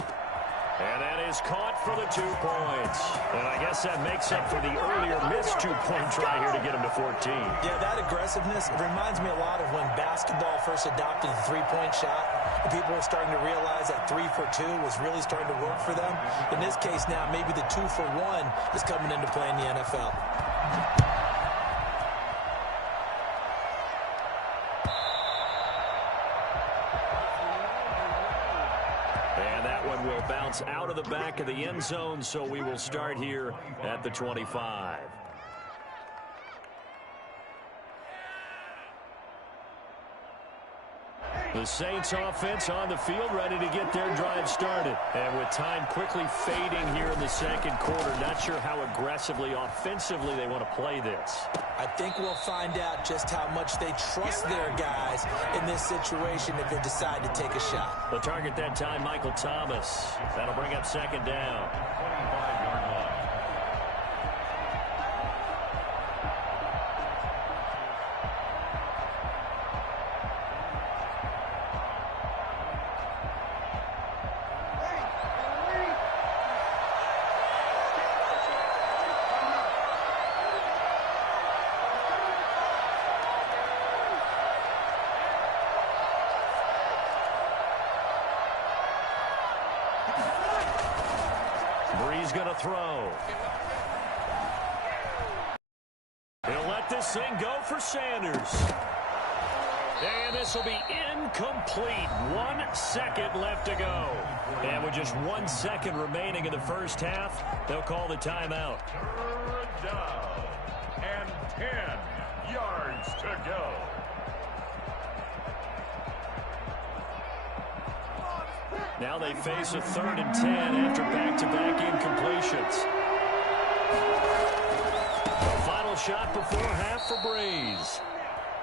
And that is caught for the 2 points. And I guess that makes up for the earlier missed 2-point try here to get him to 14. Yeah, that aggressiveness reminds me a lot of when basketball first adopted the three-point shot. And people were starting to realize that 3 for 2 was really starting to work for them. In this case now, maybe the 2 for 1 is coming into play in the NFL. Will bounce out of the back of the end zone, so we will start here at the 25. The Saints offense on the field, ready to get their drive started. And with time quickly fading here in the second quarter, not sure how aggressively, offensively they want to play this. I think we'll find out just how much they trust their guys in this situation if they decide to take a shot. The target that time, Michael Thomas. That'll bring up second down. 25-yard line. Brees going to throw. He'll let this thing go for Sanders. And this will be incomplete. 1 second left to go. And with just 1 second remaining in the first half, they'll call the timeout. Third down and 10 yards to go. Now they face a 3rd and 10 after back-to-back incompletions. The final shot before half for Brees.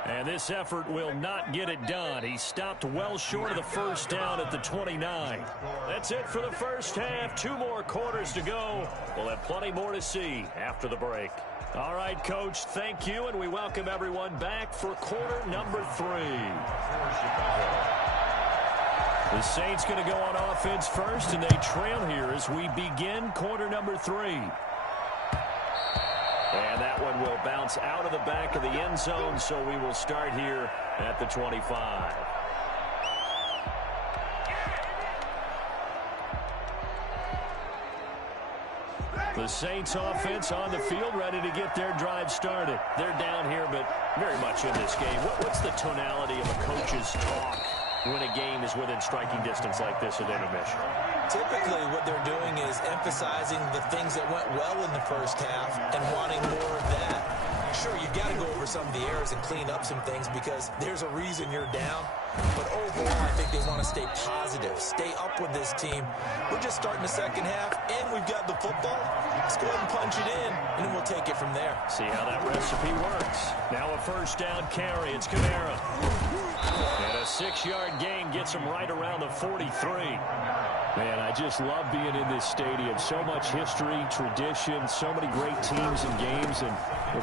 And this effort will not get it done. He stopped well short of the first down at the 29. That's it for the first half. 2 more quarters to go. We'll have plenty more to see after the break. All right, Coach, thank you, and we welcome everyone back for quarter number 3. The Saints going to go on offense first, and they trail here as we begin quarter number 3. And that one will bounce out of the back of the end zone, so we will start here at the 25. The Saints offense on the field, ready to get their drive started. They're down here, but very much in this game. What's the tonality of a coach's talk when a game is within striking distance like this at intermission? Typically, what they're doing is emphasizing the things that went well in the first half and wanting more of that. Sure, you've got to go over some of the errors and clean up some things because there's a reason you're down. But overall, I think they want to stay positive, stay up with this team. We're just starting the second half, and we've got the football. Let's go ahead and punch it in, and then we'll take it from there. See how that recipe works. Now a first down carry. It's Kamara. And a 6-yard gain gets him right around the 43. Man, I just love being in this stadium. So much history, tradition, so many great teams and games, and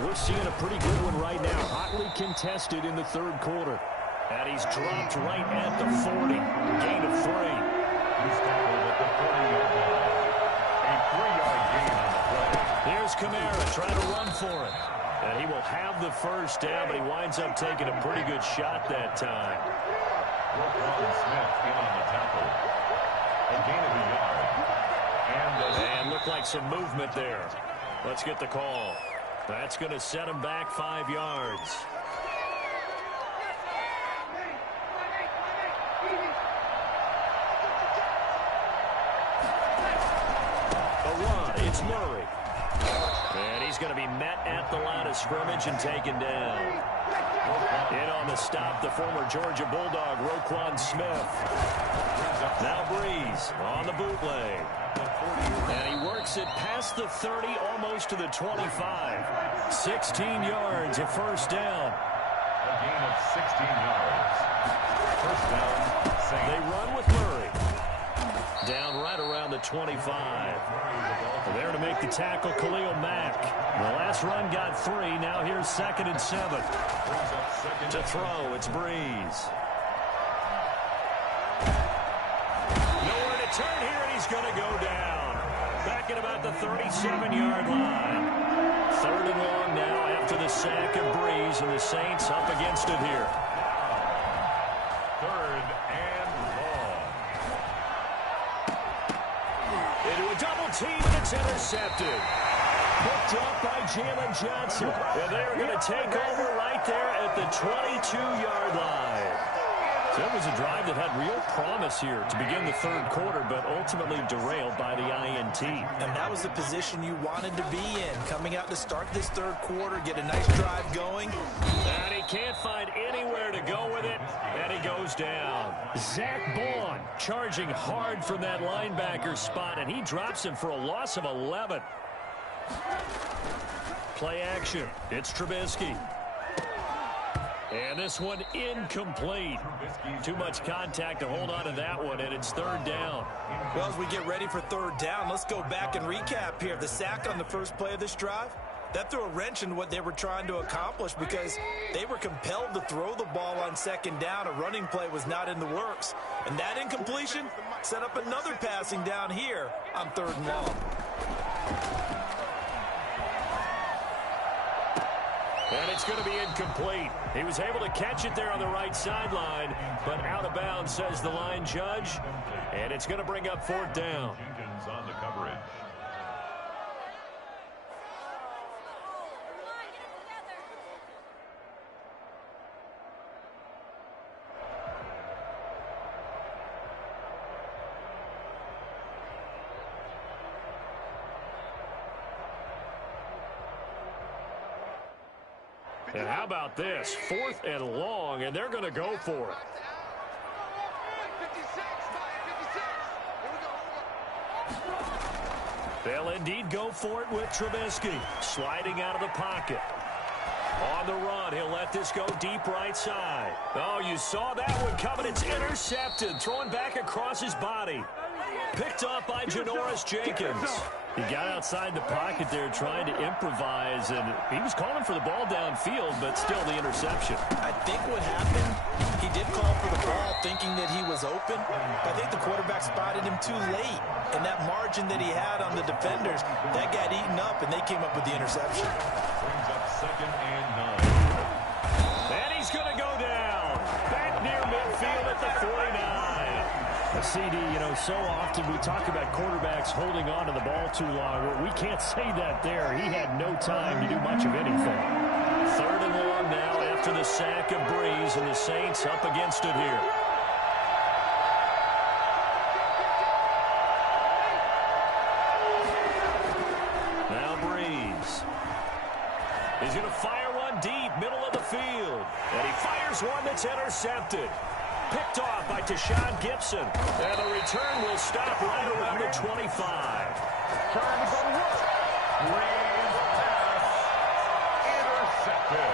we're seeing a pretty good one right now. Hotly contested in the third quarter. And he's dropped right at the 40. Gain of 3. He's tackled at the 40-yard line. A 3-yard gain on the play. Here's Kamara trying to run for it. And he will have the first down, but he winds up taking a pretty good shot that time. Roquan Smith in on the tackle. A gain of 1 yard. And looked like some movement there. Let's get the call. That's going to set him back 5 yards. A run. It's Murray. And he's going to be met at the line of scrimmage and taken down. In on the stop, the former Georgia Bulldog, Roquan Smith. Now Breeze on the bootleg. And he works it past the 30, almost to the 25. 16 yards, a first down. A gain of 16 yards. First down, Saints. They run with Murray. Down right around the 25. There to make the tackle, Khalil Mack. The last run got 3. Now here's 2nd and 7. To throw, it's Breeze. Nowhere to turn here, and he's going to go down. Back at about the 37-yard line. 3rd and long now after the sack of Breeze, and the Saints up against it here. 3rd and long. Into a double team, and it's intercepted. Picked up by Jalen Johnson. And they're going to take over right there at the 22-yard line. So it was a drive that had real promise here to begin the 3rd quarter, but ultimately derailed by the INT. And that was the position you wanted to be in, coming out to start this 3rd quarter, get a nice drive going. And he can't find anywhere to go with it, and he goes down. Zach Bond charging hard from that linebacker spot, and he drops him for a loss of 11. Play action. It's Trubisky. And this one incomplete. Too much contact to hold on to that one, and it's 3rd down. Well, as we get ready for 3rd down, let's go back and recap here. The sack on the first play of this drive, that threw a wrench in what they were trying to accomplish because they were compelled to throw the ball on 2nd down. A running play was not in the works. And that incompletion set up another passing down here on 3rd and long. And it's going to be incomplete. He was able to catch it there on the right sideline, but out of bounds, says the line judge. And it's going to bring up 4th down. Jenkins on the coverage. And how about this? 4th and long, and they're going to go for it. They'll indeed go for it with Trubisky. Sliding out of the pocket. On the run, he'll let this go deep right side. Oh, you saw that one coming. It's intercepted. Thrown back across his body. Picked up by Janoris Jenkins. He got outside the pocket there trying to improvise, and he was calling for the ball downfield, but still the interception. I think what happened, he did call for the ball thinking that he was open. I think the quarterback spotted him too late, and that margin that he had on the defenders, that got eaten up, and they came up with the interception. Brings up 2nd and 9. And he's going to go down. Back near midfield at the 49. CD, you know, so often we talk about quarterbacks holding on to the ball too long. Well, we can't say that there. He had no time to do much of anything. 3rd and long now after the sack of Breeze, and the Saints up against it here. Now Breeze. He's going to fire one deep, middle of the field. And he fires one that's intercepted. Picked off by Tashawn Gibson. And the return will stop right around the 25. Intercepted.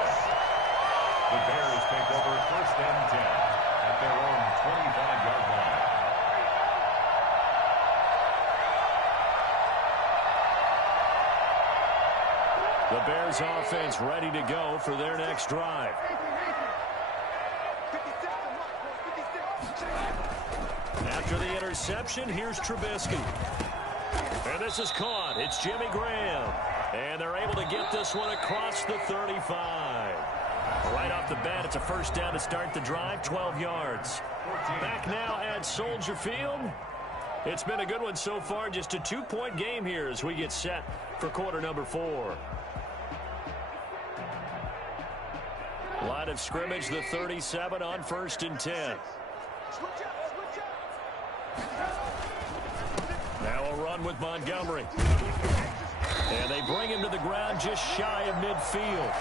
The Bears take over 1st and 10 at their own 25-yard line. The Bears offense ready to go for their next drive. After the interception, here's Trubisky. And this is caught. It's Jimmy Graham. And they're able to get this one across the 35. Right off the bat, it's a 1st down to start the drive, 12 yards. Back now at Soldier Field. It's been a good one so far. Just a 2-point game here as we get set for quarter number 4. Line of scrimmage, the 37 on 1st and 10. Now a run with Montgomery. And they bring him to the ground just shy of midfield.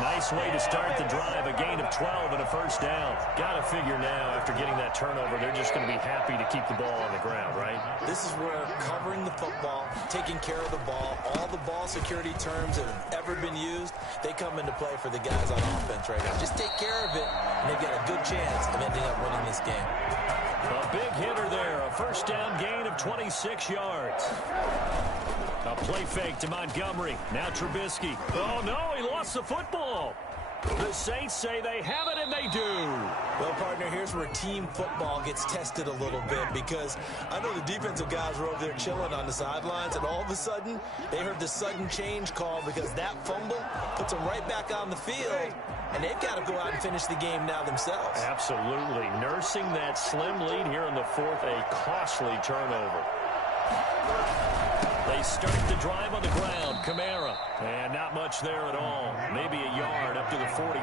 Nice way to start the drive. A gain of 12 and a first down. Got to figure now, after getting that turnover, they're just going to be happy to keep the ball on the ground, right? This is where covering the football, taking care of the ball, all the ball security terms that have ever been used, they come into play for the guys on offense right now. Just take care of it, and they've got a good chance of ending up winning this game. A big hitter there. A first down gain of 26 yards. A play fake to Montgomery. Now Trubisky. Oh, no, he lost the football. The Saints say they have it, and they do. Well, partner, here's where team football gets tested a little bit, because I know the defensive guys were over there chilling on the sidelines, and all of a sudden, they heard the sudden change call because that fumble puts them right back on the field, and they've got to go out and finish the game now themselves. Absolutely. Nursing that slim lead here in the 4th, a costly turnover. They start the drive on the ground. Kamara. And not much there at all. Maybe a yard up to the 43.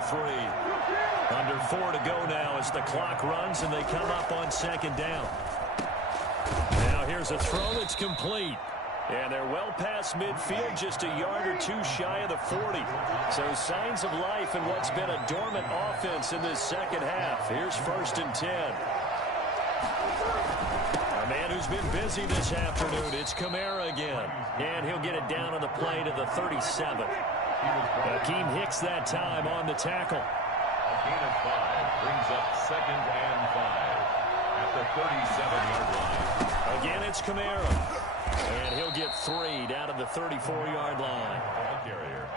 Under 4 to go now as the clock runs and they come up on 2nd down. Now here's a throw that's complete. And they're well past midfield, just a yard or 2 shy of the 40. So signs of life in what's been a dormant offense in this second half. Here's 1st and 10. A man who's been busy this afternoon, it's Kamara again. And he'll get it down on the play to the 37. Akeem Hicks that time on the tackle. A gain of 5 brings up 2nd and 5 at the 37-yard line. Again, it's Kamara. And he'll get 3 down to the 34-yard line.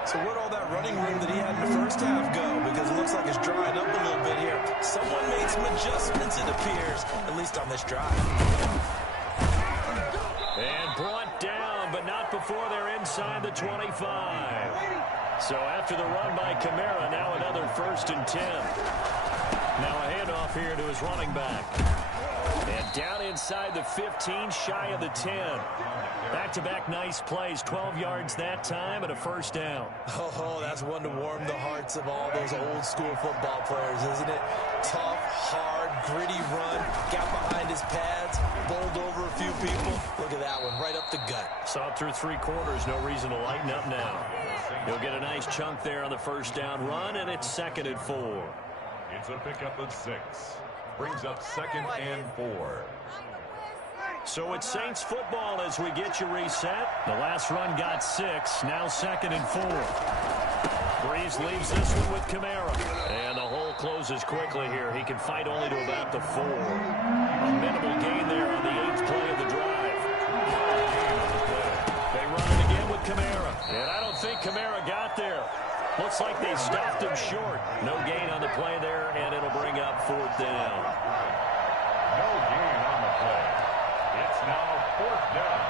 So where'd all that running room that he had in the first half go? Because it looks like it's drying up a little bit here. Someone made some adjustments, it appears, at least on this drive. And brought down, but not before they're inside the 25. So after the run by Kamara, now another 1st and 10. Now a handoff here to his running back. And down inside the 15, shy of the 10. Back-to-back nice plays, 12 yards that time and a first down. Oh, that's one to warm the hearts of all those old-school football players, isn't it? Tough, hard, gritty run, got behind his pads, bowled over a few people. Look at that one, right up the gut. Saw it through 3 quarters, no reason to lighten up now. He'll get a nice chunk there on the first down run, and it's 2nd and 4. It's a pickup of 6. Brings up 2nd and 4. So it's Saints football as we get you reset. The last run got 6, now 2nd and 4. Breeze leaves this one with Kamara. And the hole closes quickly here. He can fight only to about the 4. A minimal gain there on the 8th play of the drive. They run it again with Kamara. And I don't think Kamara got there. Looks like they stopped him short. No gain on the play there, and it'll bring up 4th down. No gain on the play. It's now 4th down.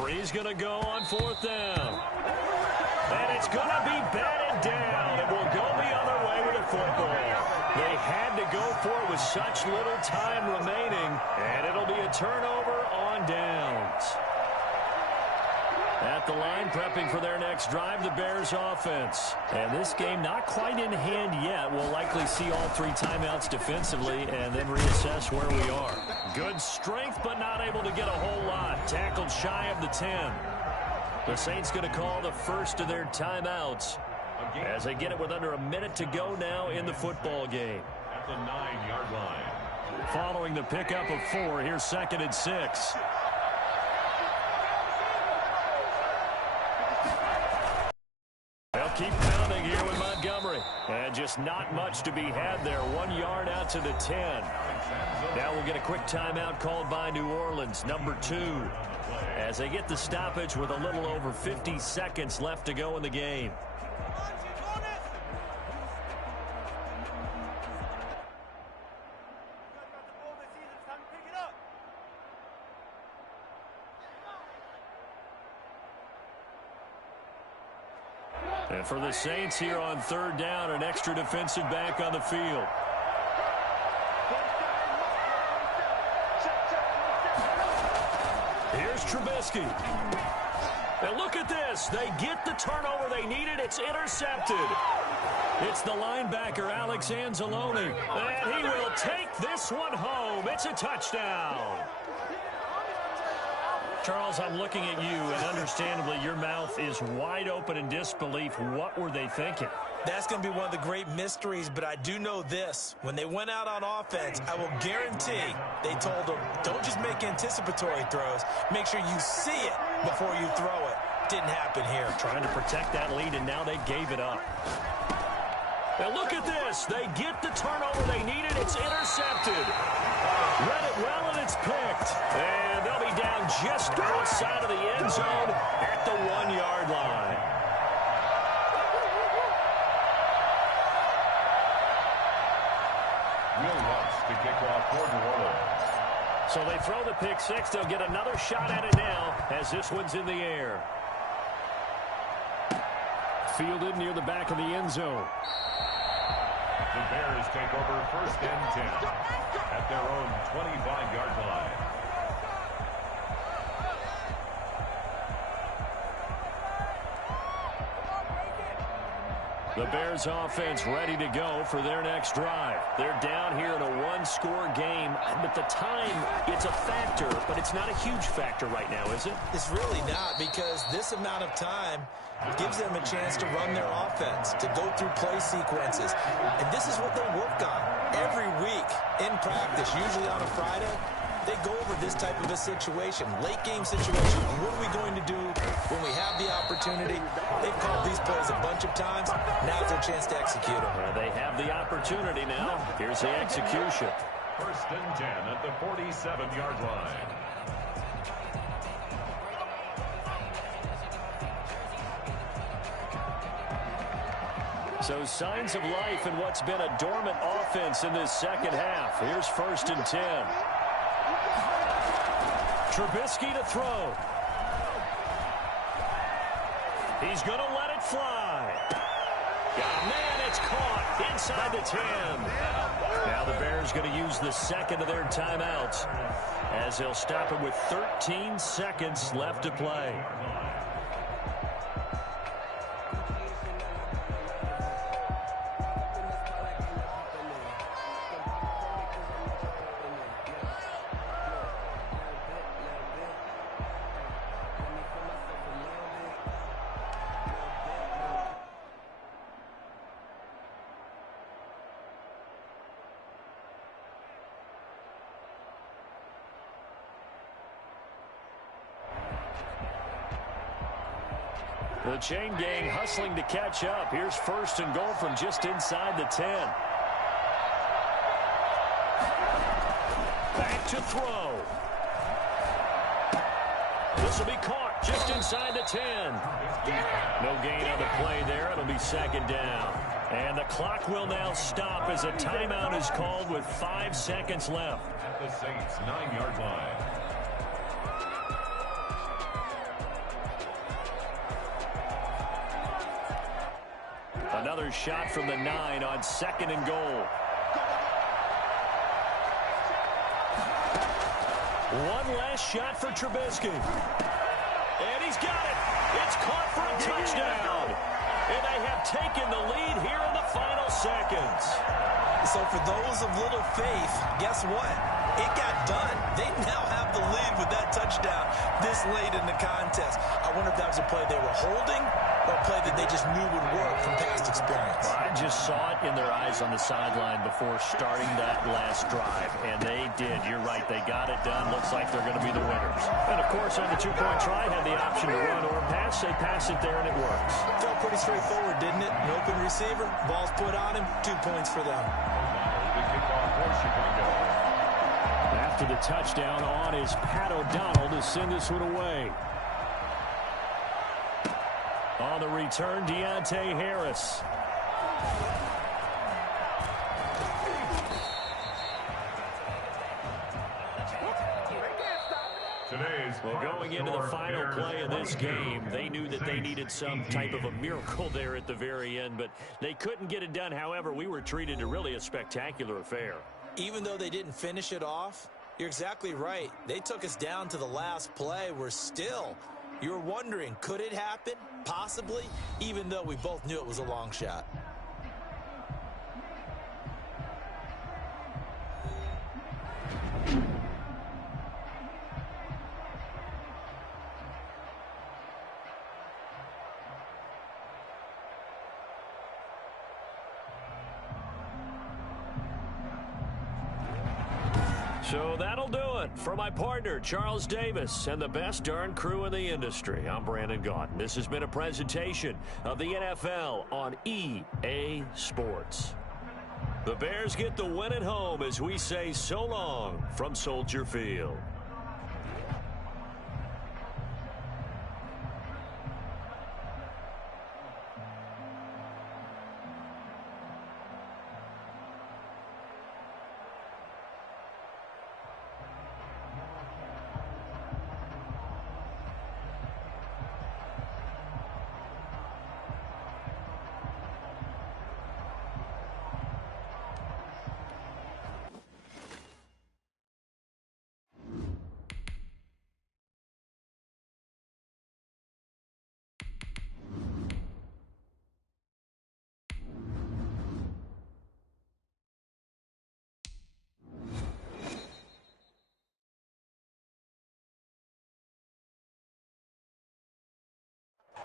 Breeze going to go on 4th down. And it's going to be batted down. It will go the other way with the football. They had to go for it with such little time remaining. And it'll be a turnover on downs. At the line, prepping for their next drive, the Bears offense. And this game not quite in hand yet. We'll likely see all 3 timeouts defensively and then reassess where we are. Good strength, but not able to get a whole lot. Tackled shy of the 10. The Saints going to call the first of their timeouts as they get it with under a minute to go now in the football game. At the 9-yard line. Following the pickup of 4, here's 2nd and 6. They'll keep pounding here with Montgomery. And just not much to be had there. 1 yard out to the 10. Now we'll get a quick timeout called by New Orleans, number 2. As they get the stoppage with a little over 50 seconds left to go in the game. And for the Saints here on third down, an extra defensive back on the field. Here's Trubisky. And look at this. They get the turnover they needed. It's intercepted. It's the linebacker, Alex Anzalone. And he will take this one home. It's a touchdown. Charles, I'm looking at you, and understandably, your mouth is wide open in disbelief. What were they thinking? That's going to be one of the great mysteries, but I do know this. When they went out on offense, I will guarantee they told them, don't just make anticipatory throws. Make sure you see it before you throw it. Didn't happen here. Trying to protect that lead, and now they gave it up. Now look at this. They get the turnover they needed. It's intercepted. Read it well, and it's picked. And they'll be down just outside of the end zone at the 1-yard line. Will Lutz to kick off for New Orleans. So they throw the pick six. They'll get another shot at it now as this one's in the air. Fielded near the back of the end zone. The Bears take over first and 10 at their own 25-yard line. The Bears offense ready to go for their next drive. They're down here in a one-score game, but the time, it's a factor, but it's not a huge factor right now, is it? It's really not, because this amount of time gives them a chance to run their offense, to go through play sequences. And this is what they work on every week in practice, usually on a Friday. They go over this type of a situation, late game situation. What are we going to do when we have the opportunity? They've called these plays a bunch of times. Now's their chance to execute them. They have the opportunity now. Here's the execution. First and 10 at the 47-yard line. So signs of life in what's been a dormant offense in this second half. Here's first and 10. Trubisky to throw. He's going to let it fly. Oh, man, it's caught inside the 10. Now the Bears going to use the second of their timeouts as they'll stop it with 13 seconds left to play. The chain gang hustling to catch up. Here's first and goal from just inside the 10. Back to throw. This will be caught just inside the 10. No gain on the play there. It'll be second down. And the clock will now stop as a timeout is called with 5 seconds left. At the Saints' 9-yard line. Another shot from the 9 on second and goal. One last shot for Trubisky. And he's got it. It's caught for a touchdown. And they have taken the lead here in the final seconds. So for those of little faith, guess what? It got done. They now have the lead with that touchdown this late in the contest. I wonder if that was a play they were holding or a play that they just knew would work from past experience. I just saw it in their eyes on the sideline before starting that last drive, and they did. You're right. They got it done. Looks like they're going to be the winners. And, of course, on the two-point try, had the option to run or pass. They pass it there, and it works. Felt pretty straightforward, didn't it? An open receiver, ball's put on him, 2 points for them. After the touchdown on is Pat O'Donnell to send this one away. On the return, Deontay Harris. Well, going into the final play of this game, they knew that they needed some type of a miracle there at the very end, but they couldn't get it done. However, we were treated to really a spectacular affair. Even though they didn't finish it off, you're exactly right. They took us down to the last play. We're still, you're wondering, could it happen? Possibly, even though we both knew it was a long shot. So that'll do it for my partner, Charles Davis, and the best darn crew in the industry. I'm Brandon Gaudin. This has been a presentation of the NFL on EA Sports. The Bears get the win at home as we say so long from Soldier Field.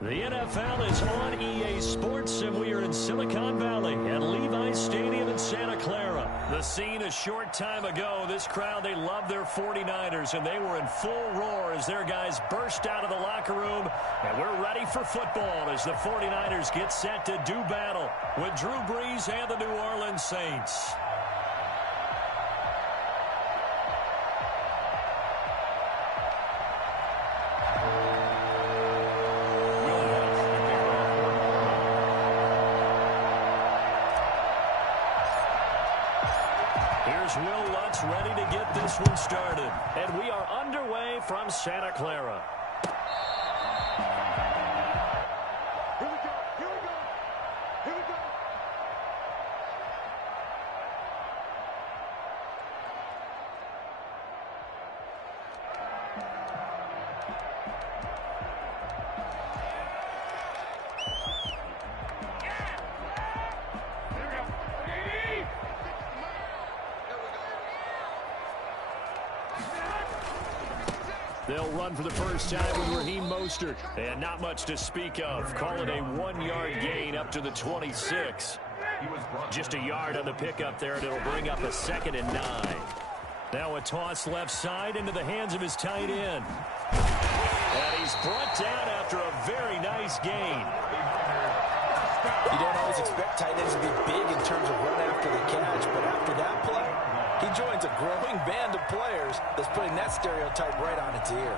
The NFL is on EA Sports, and we are in Silicon Valley at Levi's Stadium in Santa Clara. The scene a short time ago, this crowd, they love their 49ers, and they were in full roar as their guys burst out of the locker room. And we're ready for football as the 49ers get set to do battle with Drew Brees and the New Orleans Saints. Will Lutz ready to get this one started. And we are underway from Santa Clara. Here we go. Here we go. Here we go. They'll run for the first time with Raheem Mostert. And not much to speak of. Call it a 1-yard gain up to the 26. Just a yard on the pickup there, and it'll bring up a 2nd and 9. Now a toss left side into the hands of his tight end. And he's brought down after a very nice gain. You don't always expect tight ends to be big in terms of run after the catch, but after that play, he joins a growing band of players that's putting that stereotype right on its ear.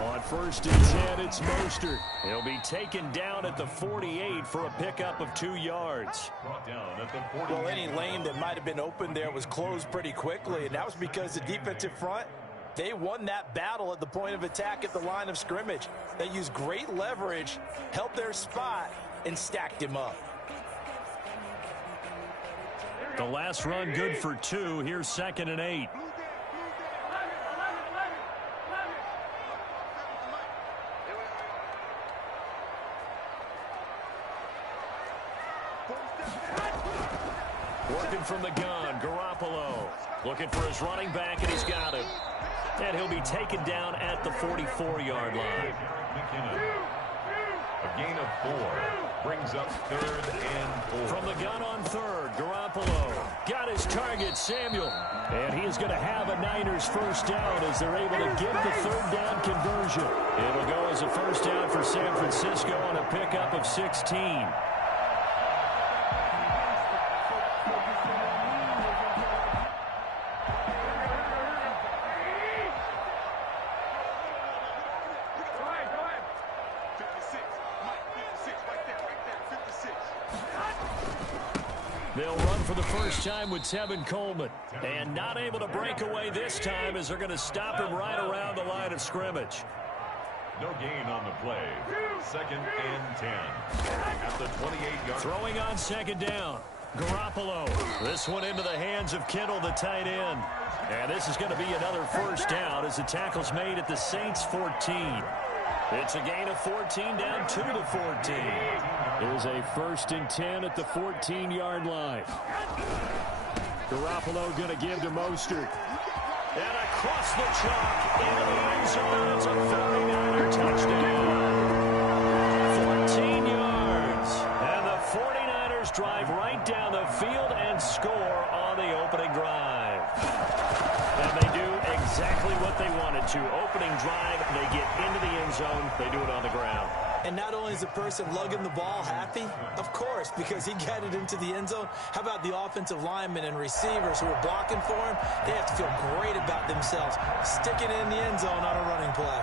On 1st and 10, it's Mostert. He'll be taken down at the 48 for a pickup of 2 yards. Well, any lane that might have been open there was closed pretty quickly, and that was because the defensive front, they won that battle at the point of attack at the line of scrimmage. They used great leverage, held their spot, and stacked him up. The last run good for 2. Here's 2nd and 8. Working from the gun, Garoppolo. Looking for his running back, and he's got him. And he'll be taken down at the 44-yard line. A gain of 4 brings up 3rd and 4. From the gun on 3rd, Garoppolo got his target, Samuel. And he is going to have a Niners first down as they're able to get the third down conversion. It'll go as a first down for San Francisco on a pickup of 16. They'll run for the first time with Tevin Coleman. And not able to break away this time as they're going to stop him right around the line of scrimmage. No gain on the play. 2nd and 10. At the 28-yard. Throwing on second down. Garoppolo. This one into the hands of Kittle, the tight end. And this is going to be another first down as the tackle's made at the Saints 14. It's a gain of 14 down to the 14. Here's a 1st and 10 at the 14-yard line. Garoppolo going to give to Mostert. And across the chalk into the end zone. It's a 49er touchdown. 14 yards. And the 49ers drive right down the field and score on the opening drive. And they do exactly what they wanted to. Opening drive, they get into the end zone. They do it on the ground. And not only is the person lugging the ball happy, of course, because he got it into the end zone. How about the offensive linemen and receivers who are blocking for him? They have to feel great about themselves, sticking it in the end zone on a running play.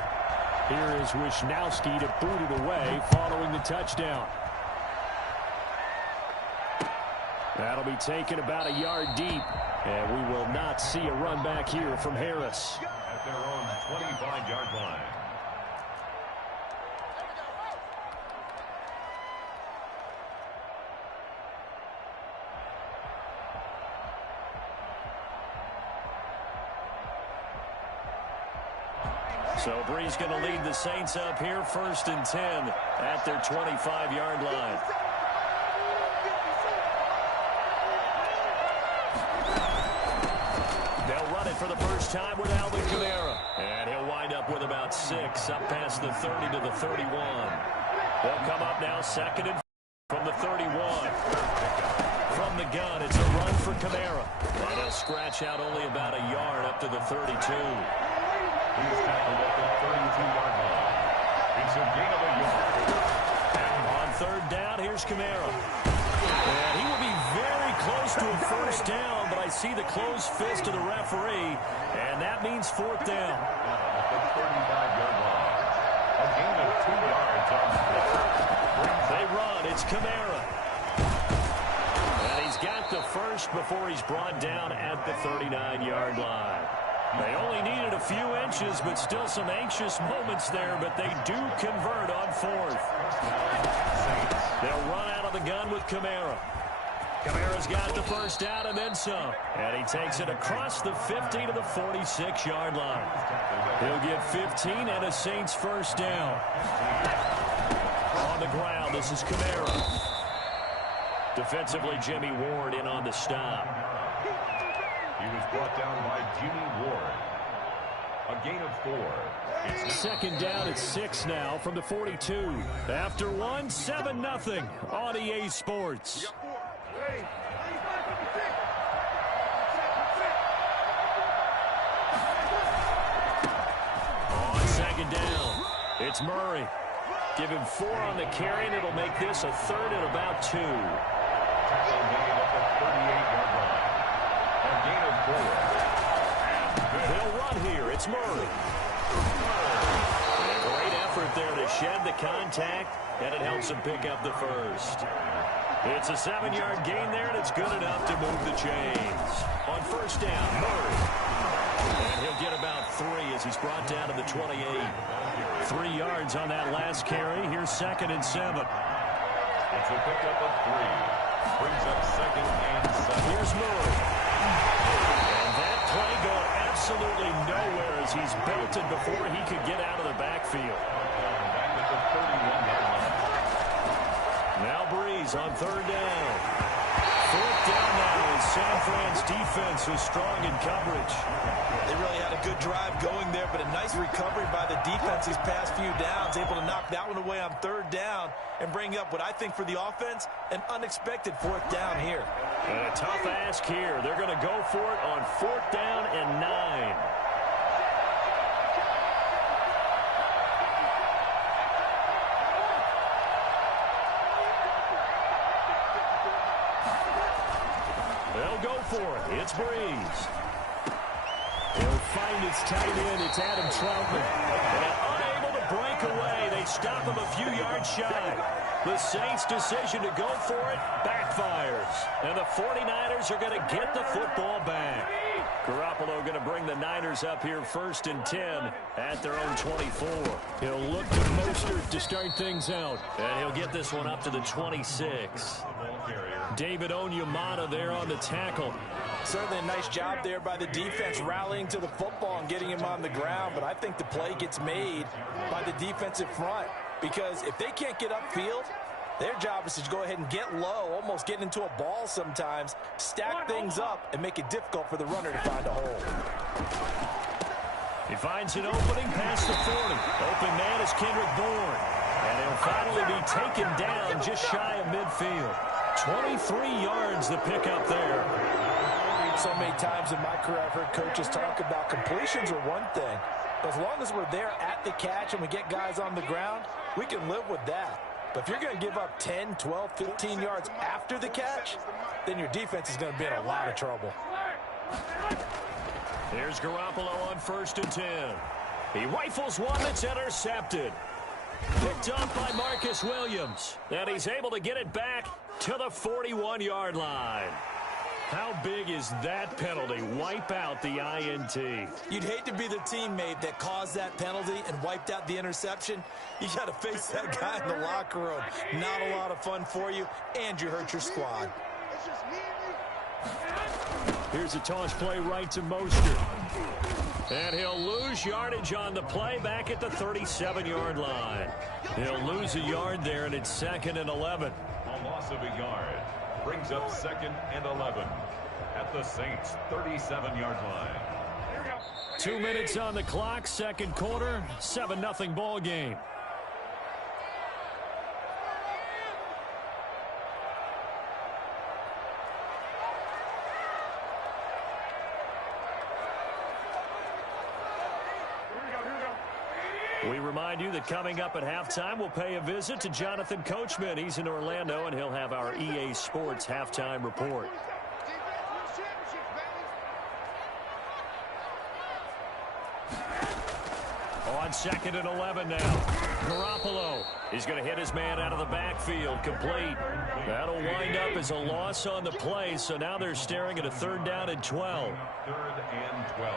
Here is Wisnowski to boot it away following the touchdown. That'll be taken about a yard deep. And we will not see a run back here from Harris. At their own 25-yard line. So Brees going to lead the Saints up here, 1st and 10 at their 25-yard line. They'll run it for the first time with Alvin Kamara. And he'll wind up with about 6 up past the 30 to the 31. They'll come up now 2nd and from the 31. From the gun, it's a run for Kamara. And he'll scratch out only about a yard up to the 32. He's tackled at the 32-yard line. It's a gain of a yard. And on 3rd down, here's Kamara. And he will be very close to a first down, but I see the closed fist of the referee, and that means 4th down. At the 35-yard line. A gain of 2 yards on the play. They run. It's Kamara. And he's got the first before he's brought down at the 39-yard line. They only needed a few inches, but still some anxious moments there, but they do convert on 4th. They'll run out of the gun with Kamara. Kamara's got the first down and then some. And he takes it across the 50 to the 46-yard line. He'll get 15 and a Saints first down. On the ground, this is Kamara. Defensively, Jimmy Ward in on the stop. He was brought down by Jimmy Ward. A gain of 4. It's 2nd down at 6 now from the 42. After 1, 7-0 on EA Sports. On 2nd down, it's Murray. Give him 4 on the carry, and it'll make this a 3rd and about 2. tackle made at the 38-yard line. A gain of 4. They'll run here. It's Murray. A great effort there to shed the contact, and it helps him pick up the first. It's a 7-yard gain there, and it's good enough to move the chains. On 1st down, Murray. And he'll get about 3 as he's brought down to the 28. 3 yards on that last carry. Here's 2nd and 7. It's a pickup of 3. Brings up 2nd and 7. Here's Murray. And that play going absolutely nowhere as he's belted before he could get out of the backfield. Back at the 31-yard line. Now Breeze on 3rd down. 4th down now as San Fran's defense was strong in coverage. They really had a good drive going there, but a nice recovery by the defense these past few downs, able to knock that one away on 3rd down and bring up what I think for the offense, an unexpected 4th down here. And a tough ask here. They're going to go for it on 4th down and 9. They'll go for it. It's Breeze. He'll find his tight end. It's Adam Troutman. And unable to break away. They stop him a few yards shy. The Saints' decision to go for it backfires. And the 49ers are going to get the football back. Garoppolo going to bring the Niners up here 1st and 10 at their own 24. He'll look to Mostert to start things out. And he'll get this one up to the 26. David Onyemata there on the tackle. Certainly a nice job there by the defense rallying to the football and getting him on the ground. But I think the play gets made by the defensive front. Because if they can't get upfield, their job is to go ahead and get low, almost get into a ball sometimes, stack things up, and make it difficult for the runner to find a hole. He finds an opening past the 40. Open man is Kendrick Bourne. And he'll finally be taken down just shy of midfield. 23 yards the pickup there. So many times in my career I've heard coaches talk about completions are one thing. As long as we're there at the catch and we get guys on the ground, we can live with that. But if you're going to give up 10, 12, 15 yards after the catch, then your defense is going to be in a lot of trouble. Here's Garoppolo on 1st and 10. He rifles one that's intercepted. Picked up by Marcus Williams. And he's able to get it back to the 41-yard line. How big is that penalty? Wipe out the INT. You'd hate to be the teammate that caused that penalty and wiped out the interception. You got to face that guy in the locker room. Not a lot of fun for you, and you hurt your squad. Here's a toss play right to Mostert. And he'll lose yardage on the play back at the 37-yard line. He'll lose a yard there, and it's 2nd and 11. A loss of a yard brings up 2nd and 11 at the Saints' 37-yard line. 2 minutes on the clock, 2nd quarter, 7-0 ball game. We remind you that coming up at halftime, we'll pay a visit to Jonathan Coachman. He's in Orlando, and he'll have our EA Sports halftime report. On 2nd and 11 now. Garoppolo is going to hit his man out of the backfield, complete. That'll wind up as a loss on the play, so now they're staring at a 3rd down and 12. 3rd and 12.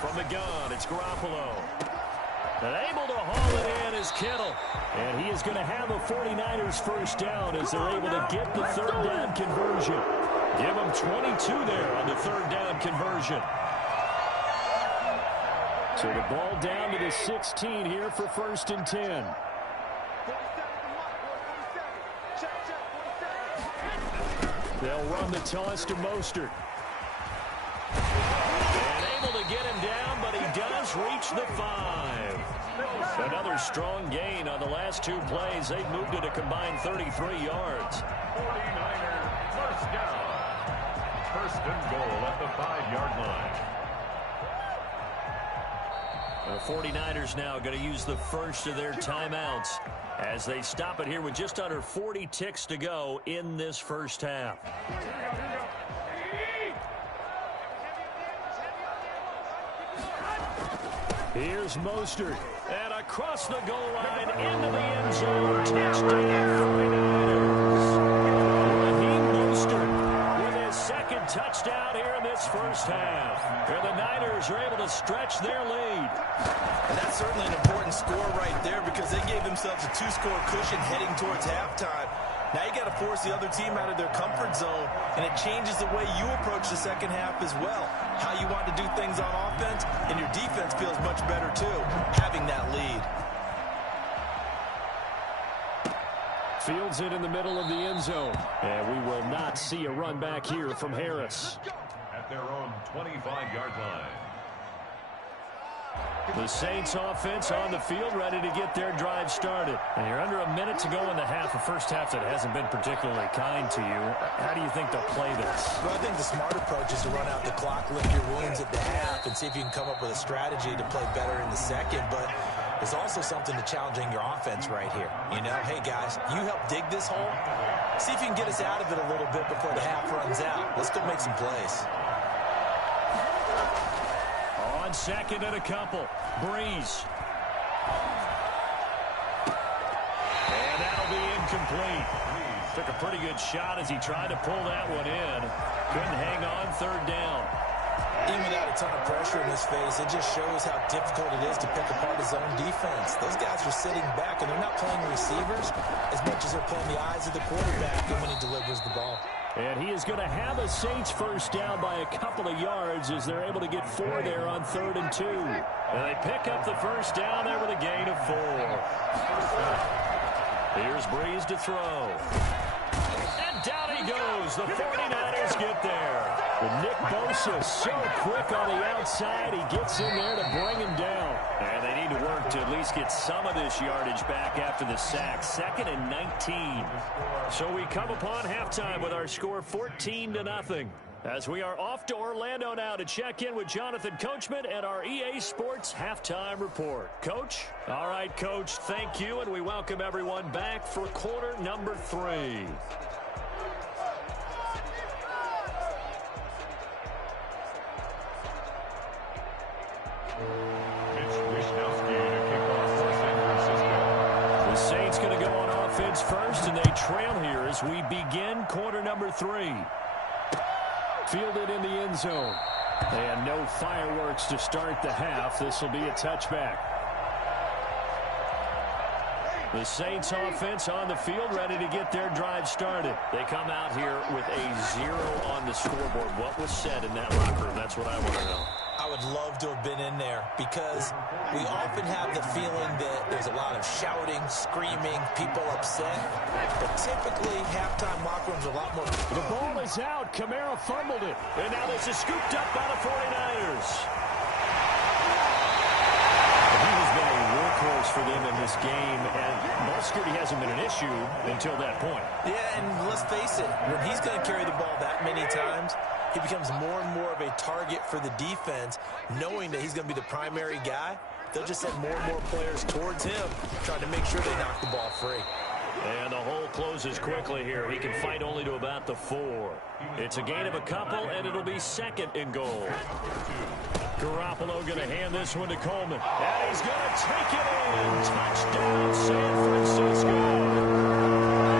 From the gun, it's Garoppolo. And able to haul it in is Kittle. And he is going to have a 49ers 1st down as they're able to get the 3rd down conversion. Give them 22 there on the 3rd down conversion. So the ball down to the 16 here for 1st and 10. They'll run the toss to Mostert. And able to get him down, but he does reach the 5. Another strong gain on the last 2 plays. They've moved it a combined 33 yards. 49ers 1st down. 1st and goal at the 5-yard line. The 49ers now going to use the first of their timeouts as they stop it here with just under 40 ticks to go in this 1st half. Here's Mostert. And across the goal line into the end zone. Touchdown 49ers. Raheem Mostert with his 2nd touchdown here in this 1st half. And the Niners are able to stretch their lead. And that's certainly an important score right there because they gave themselves a 2-score cushion heading towards halftime. Now you got to force the other team out of their comfort zone, and it changes the way you approach the 2nd half as well. How you want to do things on offense, and your defense feels much better too, having that lead. Fields it in the middle of the end zone. And we will not see a run back here from Harris. At their own 25-yard line. The Saints offense on the field, ready to get their drive started. And you're under a minute to go in the half, a first half that hasn't been particularly kind to you. How do you think they'll play this? Well, I think the smart approach is to run out the clock, lick your wounds at the half, and see if you can come up with a strategy to play better in the second. But there's also something to challenging your offense right here. You know, hey, guys, you help dig this hole. See if you can get us out of it a little bit before the half runs out. Let's go make some plays. On second and a couple. Breeze. And that'll be incomplete. Took a pretty good shot as he tried to pull that one in. Couldn't hang on, third down. Even without a ton of pressure in his face, it just shows how difficult it is to pick apart his own defense. Those guys are sitting back, and they're not playing receivers as much as they're playing the eyes of the quarterback when he delivers the ball. And he is going to have a Saints first down by a couple of yards as they're able to get 4 there on 3rd and 2. And they pick up the first down there with a gain of 4. Here's Breeze to throw. And down he goes. The 49ers get there. And Nick Bosa so quick on the outside. He gets in there to bring him down. And they need to work to at least get some of this yardage back after the sack. 2nd and 19. So we come upon halftime with our score 14-0. As we are off to Orlando now to check in with Jonathan Coachman and our EA Sports Halftime Report. Coach? All right, Coach, thank you, and we welcome everyone back for quarter number 3. The Saints going to go on offense first, and they trail here as we begin quarter number 3. Fielded in the end zone. And no fireworks to start the half. This will be a touchback. The Saints offense on the field, ready to get their drive started. They come out here with a 0 on the scoreboard. What was said in that locker room? That's what I want to know. I would love to have been in there because we often have the feeling that there's a lot of shouting, screaming, people upset. But typically, halftime locker rooms are a lot more. The ball is out. Kamara fumbled it. And now this is scooped up by the 49ers. He has been a workhorse for them in this game, and ball security hasn't been an issue until that point. Yeah, and let's face it, when he's going to carry the ball that many times, he becomes more and more of a target for the defense, knowing that he's going to be the primary guy. They'll just send more and more players towards him, trying to make sure they knock the ball free. And the hole closes quickly here. He can fight only to about the 4. It's a gain of a couple, and it'll be 2nd and goal. Garoppolo going to hand this one to Coleman. And he's going to take it in. Touchdown, San Francisco.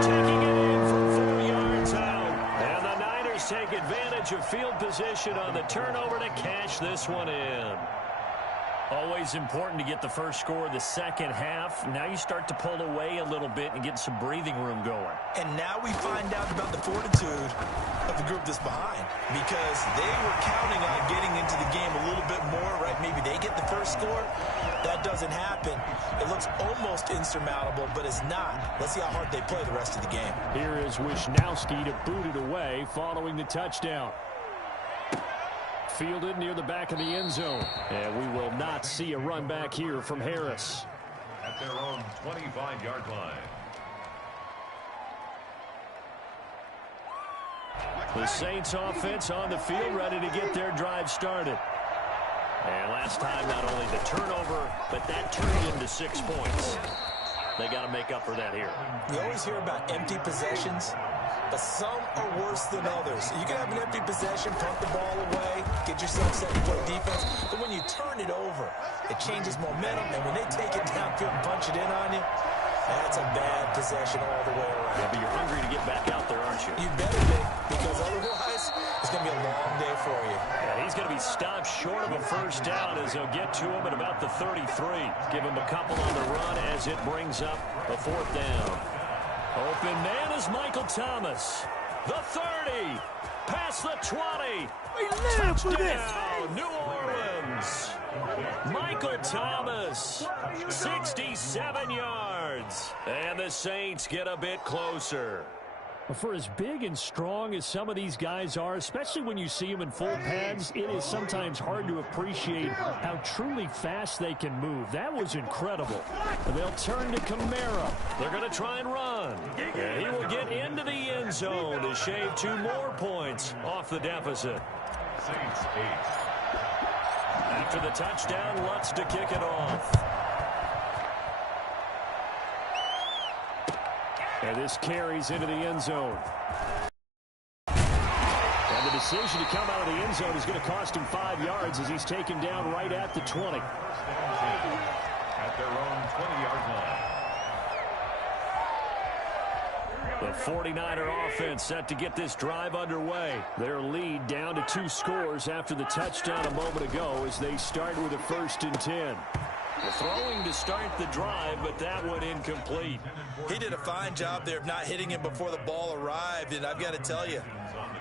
Taking it in from 4 yards out. And the Niners take advantage of field position on the turnover to cash this one in. Always important to get the first score of the second half. Now you start to pull away a little bit and get some breathing room going. And now we find out about the fortitude of the group that's behind, because they were counting on getting into the game a little bit more, right? Maybe they get the first score. That doesn't happen. It looks almost insurmountable, but it's not. Let's see how hard they play the rest of the game. Here is Wisnowski to boot it away following the touchdown. Fielded near the back of the end zone. And we will not see a run back here from Harris. At their own 25-yard line. The Saints offense on the field, ready to get their drive started. And last time, not only the turnover, but that turned into 6 points. They got to make up for that here. We always hear about empty possessions, but some are worse than others. You can have an empty possession, punt the ball away, get yourself set to play defense, but when you turn it over, it changes momentum, and when they take it downfield and punch it in on you, that's a bad possession all the way around. Yeah, but you're hungry to get back out there, aren't you? You better be, because otherwise, it's going to be a long day for you. Yeah, he's going to be stopped short of a first down as they'll get to him at about the 33. Give him a couple on the run as it brings up a 4th down. Open man is Michael Thomas. The 30. Past the 20. Touchdown, New Orleans. Michael Thomas, 67 yards. And the Saints get a bit closer. For as big and strong as some of these guys are, especially when you see them in full pads, it is sometimes hard to appreciate how truly fast they can move. That was incredible. And they'll turn to Kamara. They're going to try and run. And he will get into the end zone to shave 2 more points off the deficit. Saints 8. After the touchdown, Lutz to kick it off. And this carries into the end zone. And the decision to come out of the end zone is going to cost him 5 yards as he's taken down right at the 20. At their own 20-yard line. The 49er offense set to get this drive underway. Their lead down to 2 scores after the touchdown a moment ago as they start with a 1st and 10. The throwing to start the drive, but that one incomplete. He did a fine job there of not hitting him before the ball arrived, and I've got to tell you,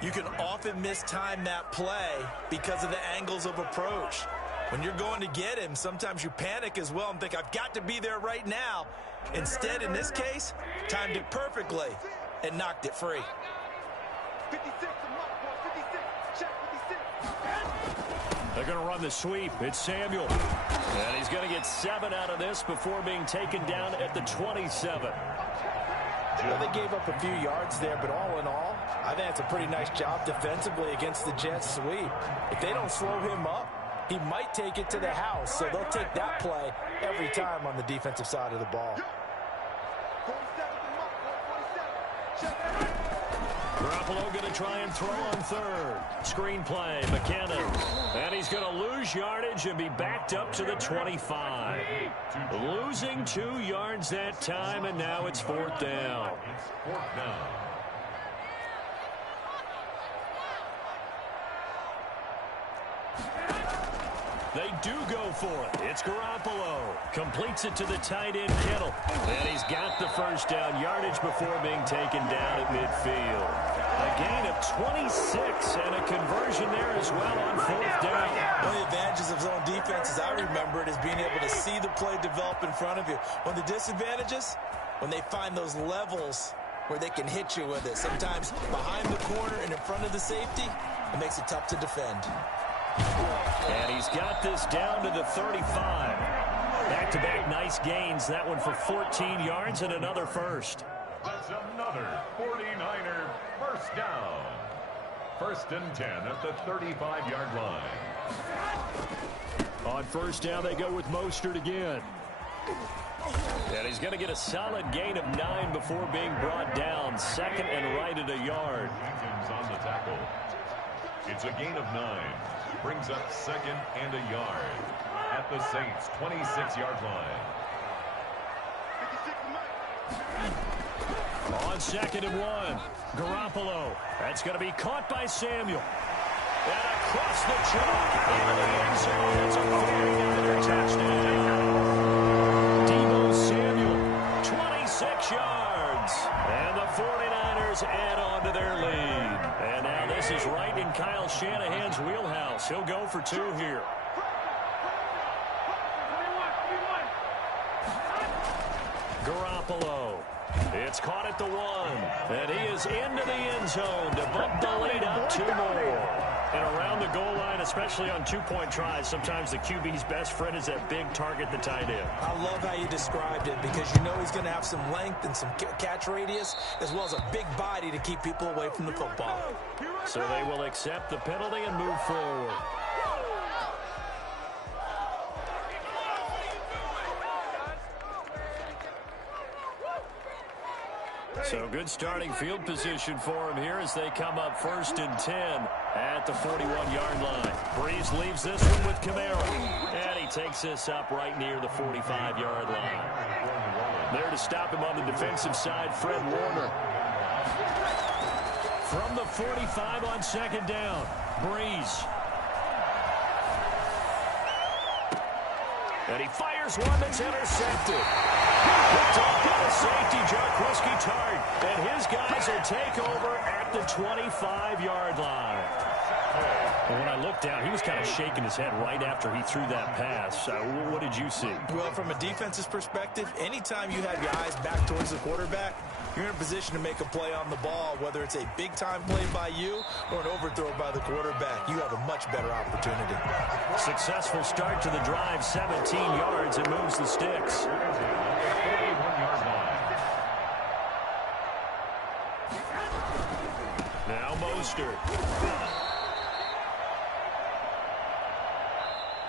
you can often mistime that play because of the angles of approach. When you're going to get him, sometimes you panic as well and think, I've got to be there right now. Instead, in this case, timed it perfectly and knocked it free. 56, They're going to run the sweep. It's Samuel. And he's going to get 7 out of this before being taken down at the 27. Well, they gave up a few yards there, but all in all, I think it's a pretty nice job defensively against the Jets sweep. If they don't slow him up, he might take it to the house, so they'll take that play every time on the defensive side of the ball. Garoppolo going to try and throw on 3rd. Screen play, McKinnon. And he's going to lose yardage and be backed up to the 25. Losing 2 yards that time, and now it's 4th down. It's 4th down. They do go for it. It's Garoppolo. Completes it to the tight end, Kittle. And he's got the 1st down yardage before being taken down at midfield. A gain of 26 and a conversion there as well on 4th down. One of the advantages of zone defense, as I remember it, is being able to see the play develop in front of you. One of the disadvantages, when they find those levels where they can hit you with it. Sometimes behind the corner and in front of the safety, it makes it tough to defend. And he's got this down to the 35. Back-to-back nice gains. That one for 14 yards and another 1st. That's another 49er 1st down. 1st and 10 at the 35-yard line. On 1st down, they go with Mostert again. And he's going to get a solid gain of 9 before being brought down. 2nd and right at a yard. Jenkins on the tackle. It's a gain of 9. Brings up 2nd and a yard at the Saints' 26-yard line. On 2nd and 1, Garoppolo. That's going to be caught by Samuel. And across the chalk into the end zone. It's a 40-yard touchdown. Deebo Samuel, 26 yards. And the 49ers add on to their lead. And now this is right in Kyle Shanahan's wheelhouse. He'll go for 2 here. Garoppolo. It's caught at the 1. And he is into the end zone to bump the lead up 2 more. And around the goal line, especially on 2-point tries, sometimes the QB's best friend is that big target, the tight end. I love how you described it because you know he's going to have some length and some catch radius as well as a big body to keep people away from the football. So they will accept the penalty and move forward. So good starting field position for him here as they come up 1st and 10 at the 41-yard line. Breeze leaves this one with Kamara. And he takes this up right near the 45-yard line. There to stop him on the defensive side, Fred Warner. From the 45 on 2nd down, Breeze. And he fires one that's intercepted. Picked off by the safety, Jaquiski Tartt. And his guys will take over at the 25-yard line. And when I looked down, he was kind of shaking his head right after he threw that pass. What did you see? Well, from a defense's perspective, anytime you have your eyes back towards the quarterback, you're in a position to make a play on the ball, whether it's a big-time play by you or an overthrow by the quarterback. You have a much better opportunity. Successful start to the drive, 17 yards. It moves the sticks. 41-yard line. Now Mostert.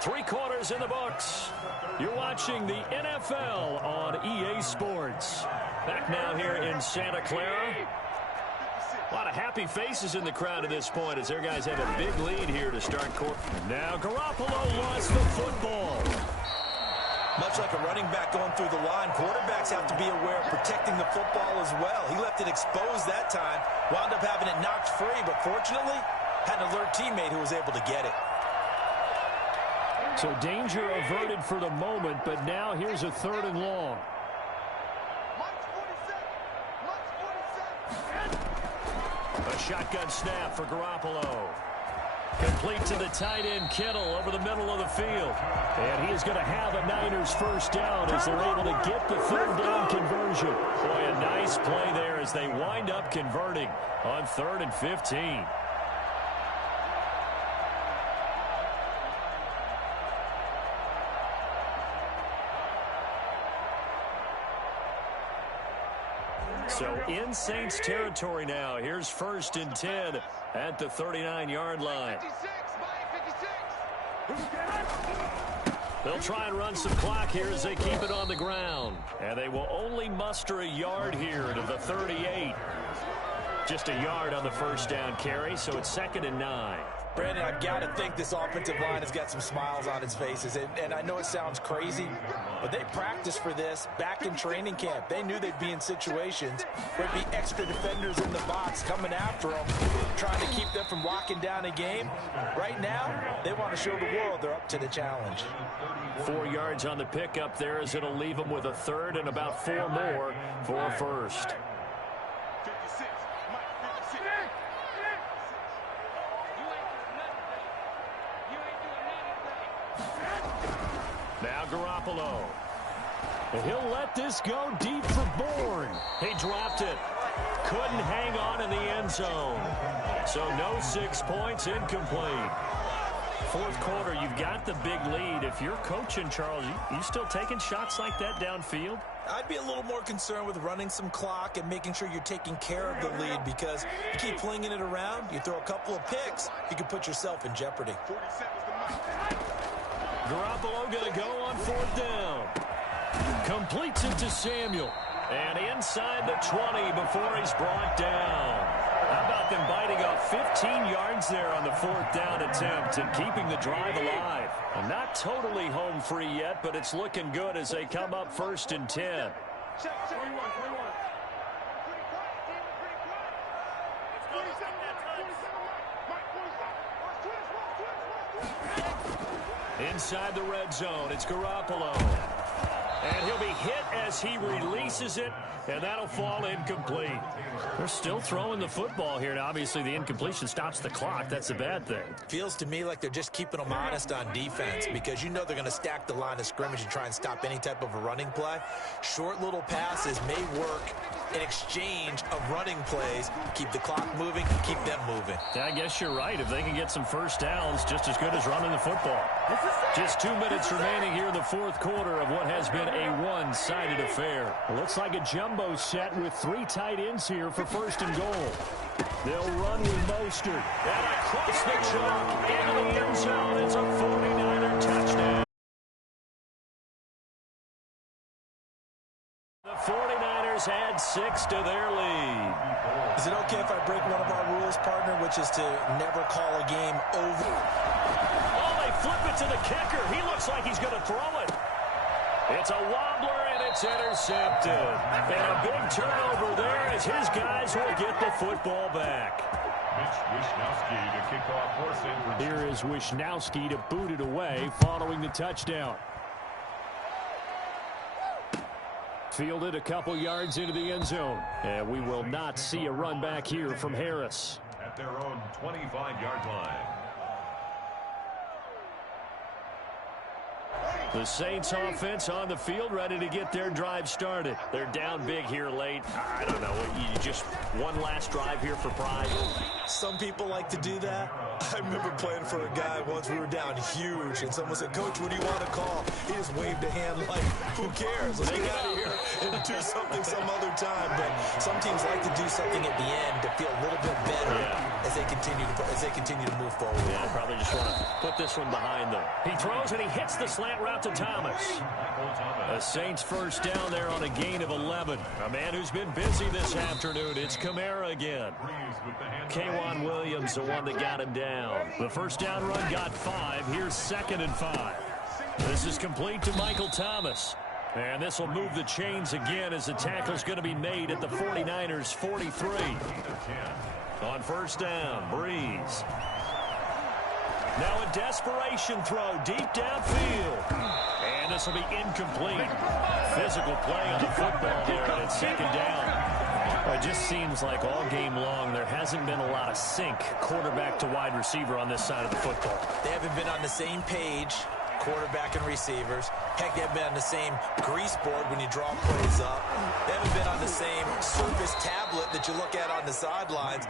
3 quarters in the books. You're watching the NFL on EA Sports. Back now here in Santa Clara. A lot of happy faces in the crowd at this point as their guys have a big lead here to start quarter. Now Garoppolo lost the football. Much like a running back going through the line, quarterbacks have to be aware of protecting the football as well. He left it exposed that time, wound up having it knocked free, but fortunately had an alert teammate who was able to get it. So danger averted for the moment, but now here's a 3rd and long. A shotgun snap for Garoppolo. Complete to the tight end, Kittle, over the middle of the field. And he is going to have a Niners first down as they're able to get the 3rd down conversion. Boy, a nice play there as they wind up converting on 3rd and 15. So in Saints territory now. Here's 1st and 10 at the 39-yard line. They'll try and run some clock here as they keep it on the ground. And they will only muster a yard here to the 38. Just a yard on the first down carry, so it's 2nd and 9. Brandon, I've got to think this offensive line has got some smiles on its faces. And I know it sounds crazy, but they practiced for this back in training camp. They knew they'd be in situations where there'd be extra defenders in the box coming after them, trying to keep them from locking down a game. Right now, they want to show the world they're up to the challenge. 4 yards on the pickup there as it'll leave them with a 3rd and about 4 more for a first. Now Garoppolo. And he'll let this go deep for Bourne. He dropped it. Couldn't hang on in the end zone. So no 6 points, incomplete. 4th quarter, you've got the big lead. If you're coaching, Charles, you still taking shots like that downfield? I'd be a little more concerned with running some clock and making sure you're taking care of the lead, because you keep flinging it around, you throw a couple of picks, you can put yourself in jeopardy. Garoppolo going to go on 4th down. Completes it to Samuel. And inside the 20 before he's brought down. How about them biting off 15 yards there on the 4th down attempt and keeping the drive alive? And not totally home free yet, but it's looking good as they come up 1st and 10. Inside the red zone, it's Garoppolo. And he'll be hit as he releases it, and that'll fall incomplete. They're still throwing the football here, and obviously the incompletion stops the clock. That's a bad thing. Feels to me like they're just keeping them honest on defense, because you know they're going to stack the line of scrimmage and try and stop any type of a running play. Short little passes may work in exchange of running plays. Keep the clock moving, keep them moving. I guess you're right. If they can get some first downs, just as good as running the football. Just 2 minutes remaining here in the 4th quarter of what has been a one-sided affair. It looks like a jumbo set with 3 tight ends here for 1st and goal. They'll run with Mostert. And across the chalk into the end zone. It's a 49er touchdown. The 49ers add 6 to their lead. Is it okay if I break one of our rules, partner, which is to never call a game over? Oh, they flip it to the kicker. He looks like he's going to throw it. It's a wobbler, and it's intercepted. And a big turnover there as his guys will get the football back. Wishnowski to kick off for San Francisco. Here is Wishnowski to boot it away following the touchdown. Fielded a couple yards into the end zone. And we will not see a run back here from Harris. At their own 25-yard line. The Saints offense on the field, ready to get their drive started. They're down big here late. I don't know. You just one last drive here for pride. Some people like to do that. I remember playing for a guy once. We were down huge, and someone said, "Coach, what do you want to call?" He just waved a hand like, "Who cares? Let's get out of here and do something some other time." But some teams like to do something at the end to feel a little bit better as they continue to move forward. Yeah, probably just want to put this one behind them. He throws and he hits the slant route to Thomas. The Saints first down there on a gain of 11. A man who's been busy this afternoon. It's Kamara again. K'Wan Williams, the one that got him down. The first down run got 5. Here's 2nd and 5. This is complete to Michael Thomas. And this will move the chains again as the tackle's going to be made at the 49ers 43. On first down, Breeze. Now a desperation throw deep downfield. And this will be incomplete. Physical play on the football there, and it's 2nd down. It just seems like all game long there hasn't been a lot of sync quarterback to wide receiver on this side of the football. They haven't been on the same page, quarterback and receivers. Heck, they haven't been on the same grease board when you draw plays up. They haven't been on the same surface tablet that you look at on the sidelines.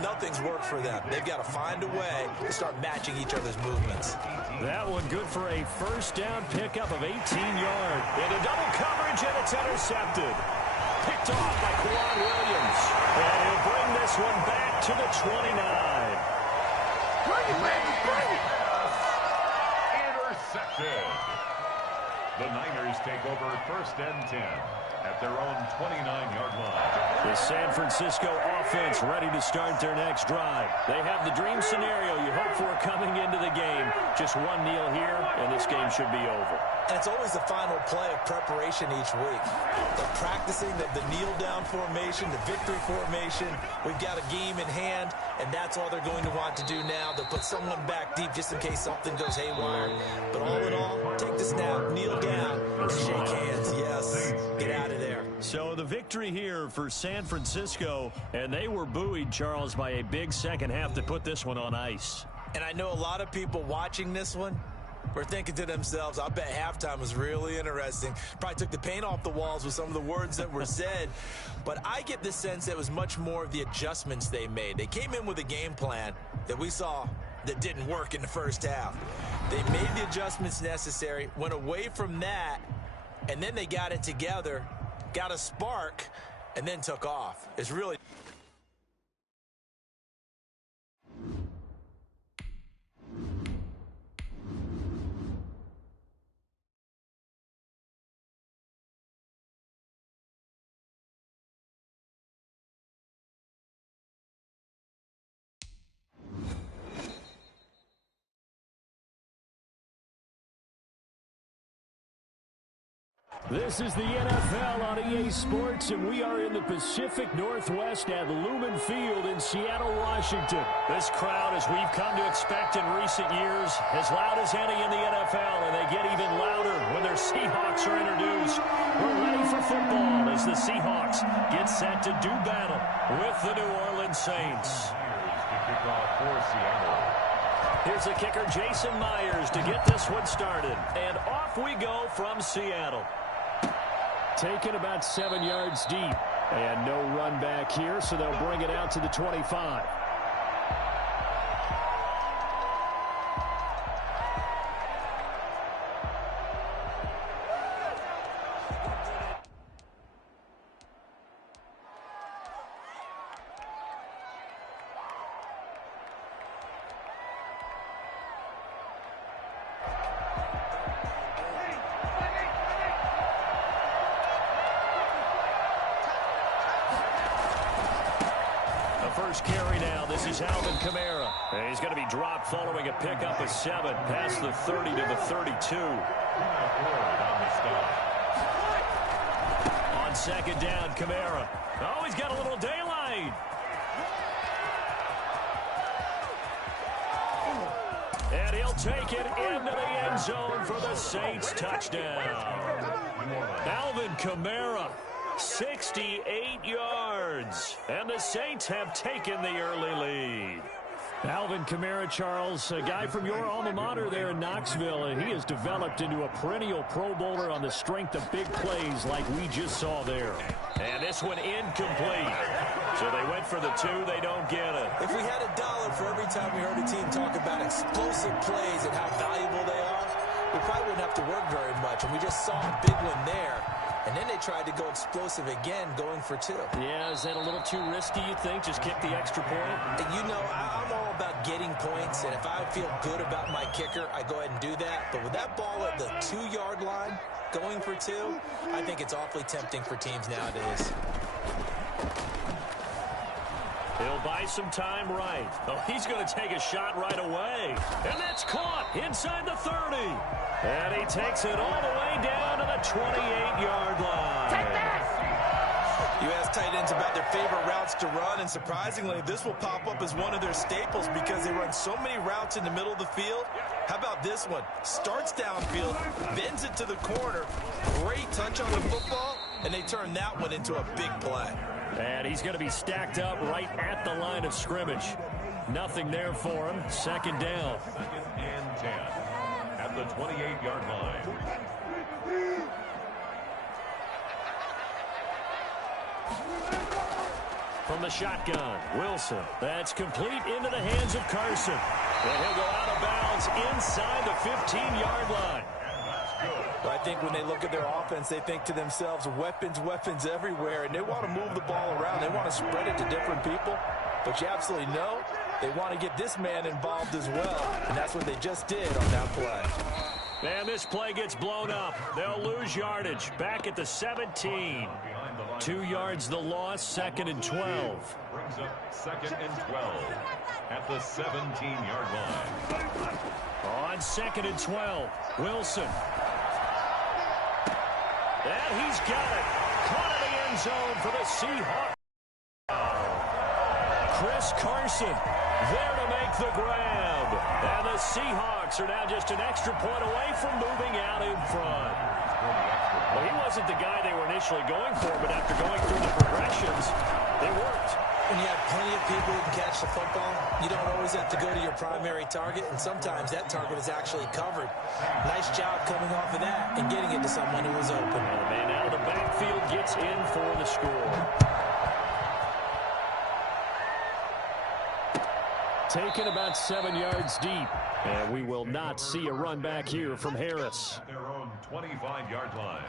Nothing's worked for them. They've got to find a way to start matching each other's movements. That one good for a first down pickup of 18 yards. Into double coverage, and it's intercepted. Picked off by K'Wan Williams. And he'll bring this one back to the 29. Bring it. Intercepted. The Niners take over 1st and 10 at their own 29-yard line. The San Francisco offense ready to start their next drive. They have the dream scenario you hope for coming into the game. Just one kneel here, and this game should be over. And it's always the final play of preparation each week. They're practicing the kneel-down formation, the victory formation. We've got a game in hand, and that's all they're going to want to do now. They'll put someone back deep just in case something goes haywire. But all in all, take the snap, kneel down, and shake hands. Yes, get out of there. So the victory here for San Francisco, and they were buoyed, Charles, by a big second half to put this one on ice. And I know a lot of people watching this one were thinking to themselves, I bet halftime was really interesting. Probably took the paint off the walls with some of the words that were said. But I get the sense that it was much more of the adjustments they made. They came in with a game plan that we saw that didn't work in the first half. They made the adjustments necessary, went away from that, and then they got it together, got a spark, and then took off. It's really... This is the NFL on EA Sports, and we are in the Pacific Northwest at Lumen Field in Seattle, Washington. This crowd, as we've come to expect in recent years, as loud as any in the NFL, and they get even louder when their Seahawks are introduced. We're ready for football as the Seahawks get set to do battle with the New Orleans Saints. Here's the kicker, Jason Myers, to get this one started. And off we go from Seattle. Taken about 7 yards deep. And no run back here, so they'll bring it out to the 25. Carry now. This is Alvin Kamara. And he's going to be dropped following a pickup of 7 past the 30 to the 32. On second down, Kamara. Oh, he's got a little daylight. And he'll take it into the end zone for the Saints touchdown. Alvin Kamara. 68 yards, and the Saints have taken the early lead. Alvin Kamara, Charles, a guy from your alma mater there in Knoxville, and he has developed into a perennial Pro Bowler on the strength of big plays like we just saw there. And this one incomplete. So they went for the 2. They don't get it. If we had $1 for every time we heard a team talk about explosive plays and how valuable they are, we probably wouldn't have to work very much. And we just saw a big one there. And then they tried to go explosive again, going for 2. Yeah, is that a little too risky, you think? Just kick the extra point? And you know, I'm all about getting points, and if I feel good about my kicker, I go ahead and do that. But with that ball at the 2-yard line, going for 2, I think it's awfully tempting for teams nowadays. He'll buy some time right. Oh, he's going to take a shot right away. And that's caught inside the 30. And he takes it all the way down to the 28-yard line. Take that! You ask tight ends about their favorite routes to run, and surprisingly, this will pop up as one of their staples because they run so many routes in the middle of the field. How about this one? Starts downfield, bends it to the corner, great touch on the football, and they turn that one into a big play. And he's going to be stacked up right at the line of scrimmage. Nothing there for him. Second down. 2nd and 10 at the 28-yard line. From the shotgun, Wilson. That's complete into the hands of Carson. And he'll go out of bounds inside the 15-yard line. Well, I think when they look at their offense, they think to themselves, weapons, weapons everywhere, and they want to move the ball around. They want to spread it to different people. But you absolutely know they want to get this man involved as well, and that's what they just did on that play. And this play gets blown up. They'll lose yardage. Back at the 17. 2 yards the loss, 2nd and 12. Brings up 2nd and 12 at the 17-yard line. On 2nd and 12, Wilson. And he's got it. Caught in the end zone for the Seahawks. Chris Carson there to make the grab. And the Seahawks are now just an extra point away from moving out in front. Well, he wasn't the guy they were initially going for, but after going through the progressions, they worked. When you have plenty of people who can catch the football, you don't always have to go to your primary target, and sometimes that target is actually covered. Nice job coming off of that and getting it to someone who was open. And the man out of the backfield gets in for the score. Taken about 7 yards deep. And we will not see a run back here from Harris. At their own 25-yard line.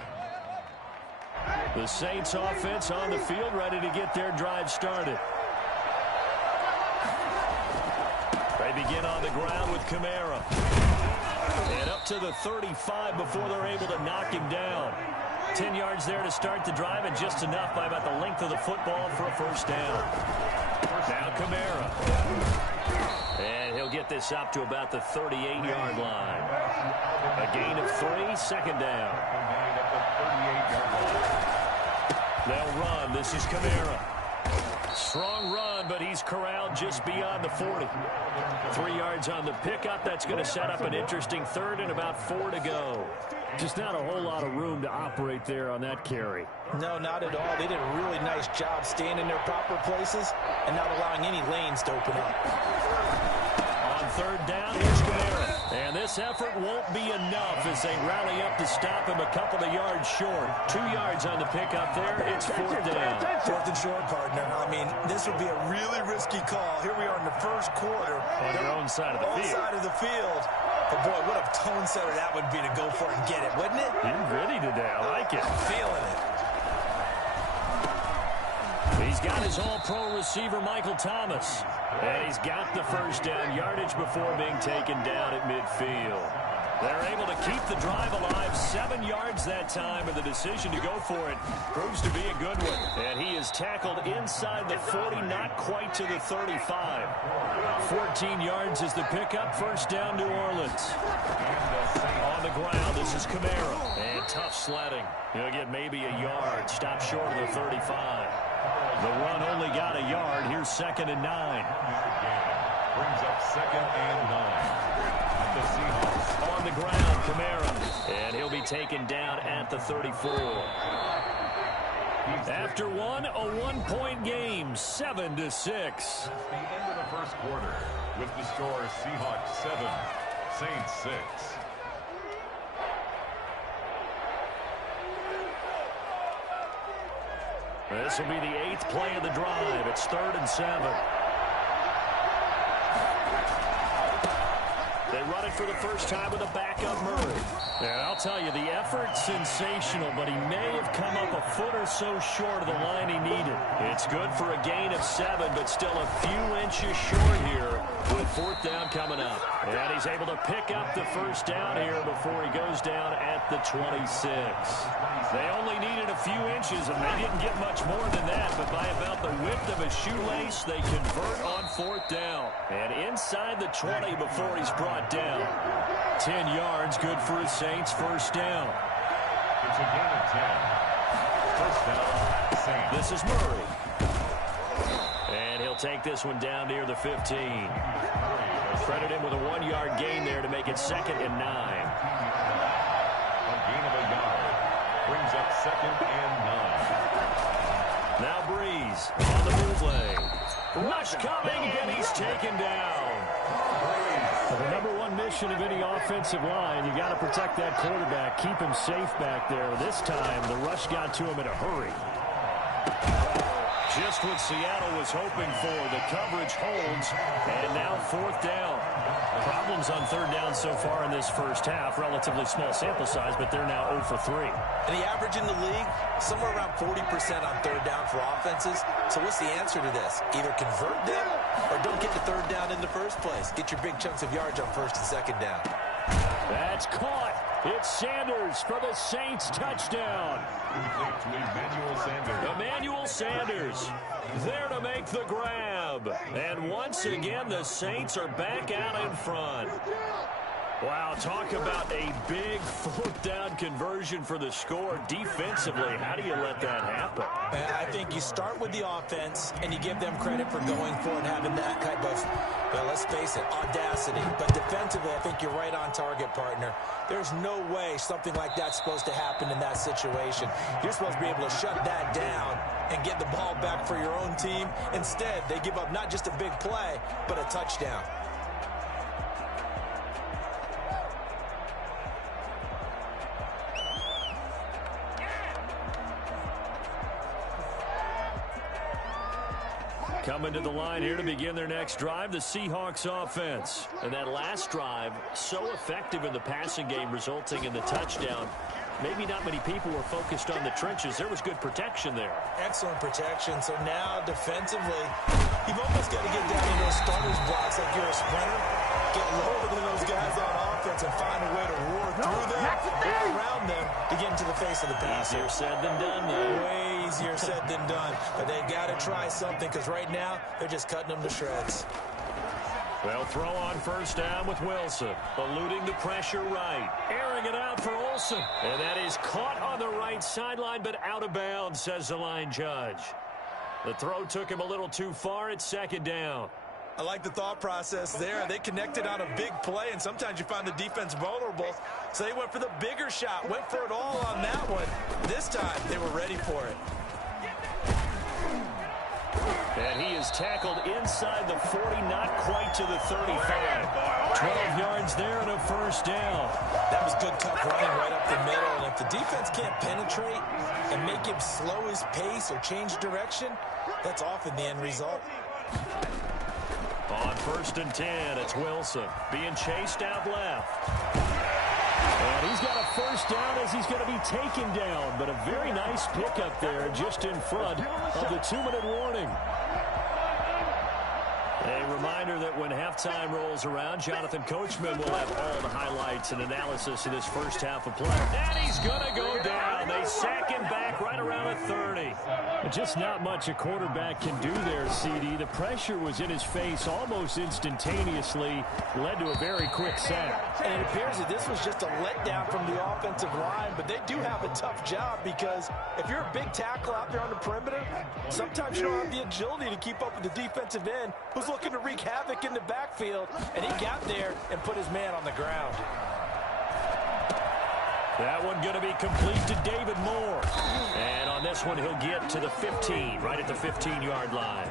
The Saints offense on the field, ready to get their drive started. They begin on the ground with Kamara. And up to the 35 before they're able to knock him down. 10 yards there to start the drive, and just enough by about the length of the football for a first down. Now Kamara. And he'll get this up to about the 38-yard line. A gain of 3, 2nd down. They'll run. This is Kamara. Strong run, but he's corralled just beyond the 40. 3 yards on the pickup. That's going to set up an interesting 3rd and about 4 to go. Just not a whole lot of room to operate there on that carry. No, not at all. They did a really nice job staying in their proper places and not allowing any lanes to open up. On 3rd down, here's Kamara. And this effort won't be enough as they rally up to stop him a couple of yards short. 2 yards on the pickup there. It's 4th down. 4th and short, partner. I mean, this would be a really risky call. Here we are in the first quarter. On your own side of the field. Side of the field. But, boy, what a tone setter that would be to go for it and get it, wouldn't it? You're gritty today. I like it. Feeling it. He's got his all-pro receiver, Michael Thomas. And he's got the first down yardage before being taken down at midfield. They're able to keep the drive alive. 7 yards that time, and the decision to go for it proves to be a good one. And he is tackled inside the 40, not quite to the 35. 14 yards is the pickup. First down, New Orleans. On the ground, this is Kamara. And tough sledding. He'll get maybe a yard. Stop short of the 35. The run only got a yard. Here's 2nd and 9. Brings up 2nd and 9. At the Seahawks. On the ground, Kamara. And he'll be taken down at the 34. After one, a 1-point game, 7-6. That's the end of the first quarter. With the score, Seahawks 7, Saints 6. This will be the 8th play of the drive. It's 3rd and 7. They run it for the first time with a backup Murray. And I'll tell you, the effort's sensational, but he may have come up a foot or so short of the line he needed. It's good for a gain of 7, but still a few inches short here with 4th down coming up. And he's able to pick up the first down here before he goes down at the 26. They only needed a few inches, and they didn't get much more than that, but by about the width of a shoelace, they convert on 4th down. And inside the 20 before he's brought down. 10 yards, good for his Saints, first down. It's a gain of 10. First down, Saints. This is Murray. And he'll take this one down near the 15. Credit him with a 1-yard gain there to make it 2nd and 9. A gain of a yard. Brings up 2nd and 9. Now Breeze on the move lane. Rush coming, and he's taken down. Well, the #1 mission of any offensive line, you got to protect that quarterback, keep him safe back there. This time, the rush got to him in a hurry. Just what Seattle was hoping for. The coverage holds, and now 4th down. Problems on 3rd down so far in this first half. Relatively small sample size, but they're now 0 for 3. And the average in the league, somewhere around 40% on 3rd down for offenses. So what's the answer to this? Either convert them or don't get to 3rd down in the first place. Get your big chunks of yards on 1st and 2nd down. That's caught. It's Sanders for the Saints touchdown. To Emmanuel Sanders. Emmanuel Sanders there to make the grab. And once again, the Saints are back out in front. Wow, talk about a big 4th down conversion for the score. Defensively, how do you let that happen? I think you start with the offense, and you give them credit for going for it and having that type of, well, let's face it, audacity. But defensively, I think you're right on target, partner. There's no way something like that's supposed to happen in that situation. You're supposed to be able to shut that down and get the ball back for your own team. Instead, they give up not just a big play, but a touchdown. Coming to the line here to begin their next drive, the Seahawks offense. And that last drive, so effective in the passing game, resulting in the touchdown. Maybe not many people were focused on the trenches. There was good protection there. Excellent protection. So now, defensively, you've almost got to get down in those starters blocks like you're a sprinter. Get lower than those guys on offense and find a way to roar through them or around them to get into the face of the passer. Easier said than done, though. Way easier said than done. But they got to try something because right now, they're just cutting them to shreds. Well, throw on first down with Wilson. Eluding the pressure right. Airing it out for Olsen. And that is caught on the right sideline, but out of bounds, says the line judge. The throw took him a little too far. It's 2nd down. I like the thought process there. They connected on a big play, and sometimes you find the defense vulnerable. So they went for the bigger shot, went for it all on that one. This time, they were ready for it. And he is tackled inside the 40, not quite to the 35. 12 yards there and a first down. That was good cut running right up the middle. And if the defense can't penetrate and make him slow his pace or change direction, that's often the end result. On 1st and 10, it's Wilson being chased out left. And he's got a first down as he's going to be taken down. But a very nice pickup there just in front of the 2-minute warning. A reminder that when halftime rolls around, Jonathan Coachman will have all the highlights and analysis of this first half of play. And he's going to go down. They sack him back right around the 30. Just not much a quarterback can do there, CD. The pressure was in his face almost instantaneously, led to a very quick sack. And it appears that this was just a letdown from the offensive line, but they do have a tough job because if you're a big tackle out there on the perimeter, sometimes you don't have the agility to keep up with the defensive end who's looking to wreak havoc in the backfield, and he got there and put his man on the ground. That one going to be complete to David Moore. And on this one, he'll get to the 15, right at the 15-yard line.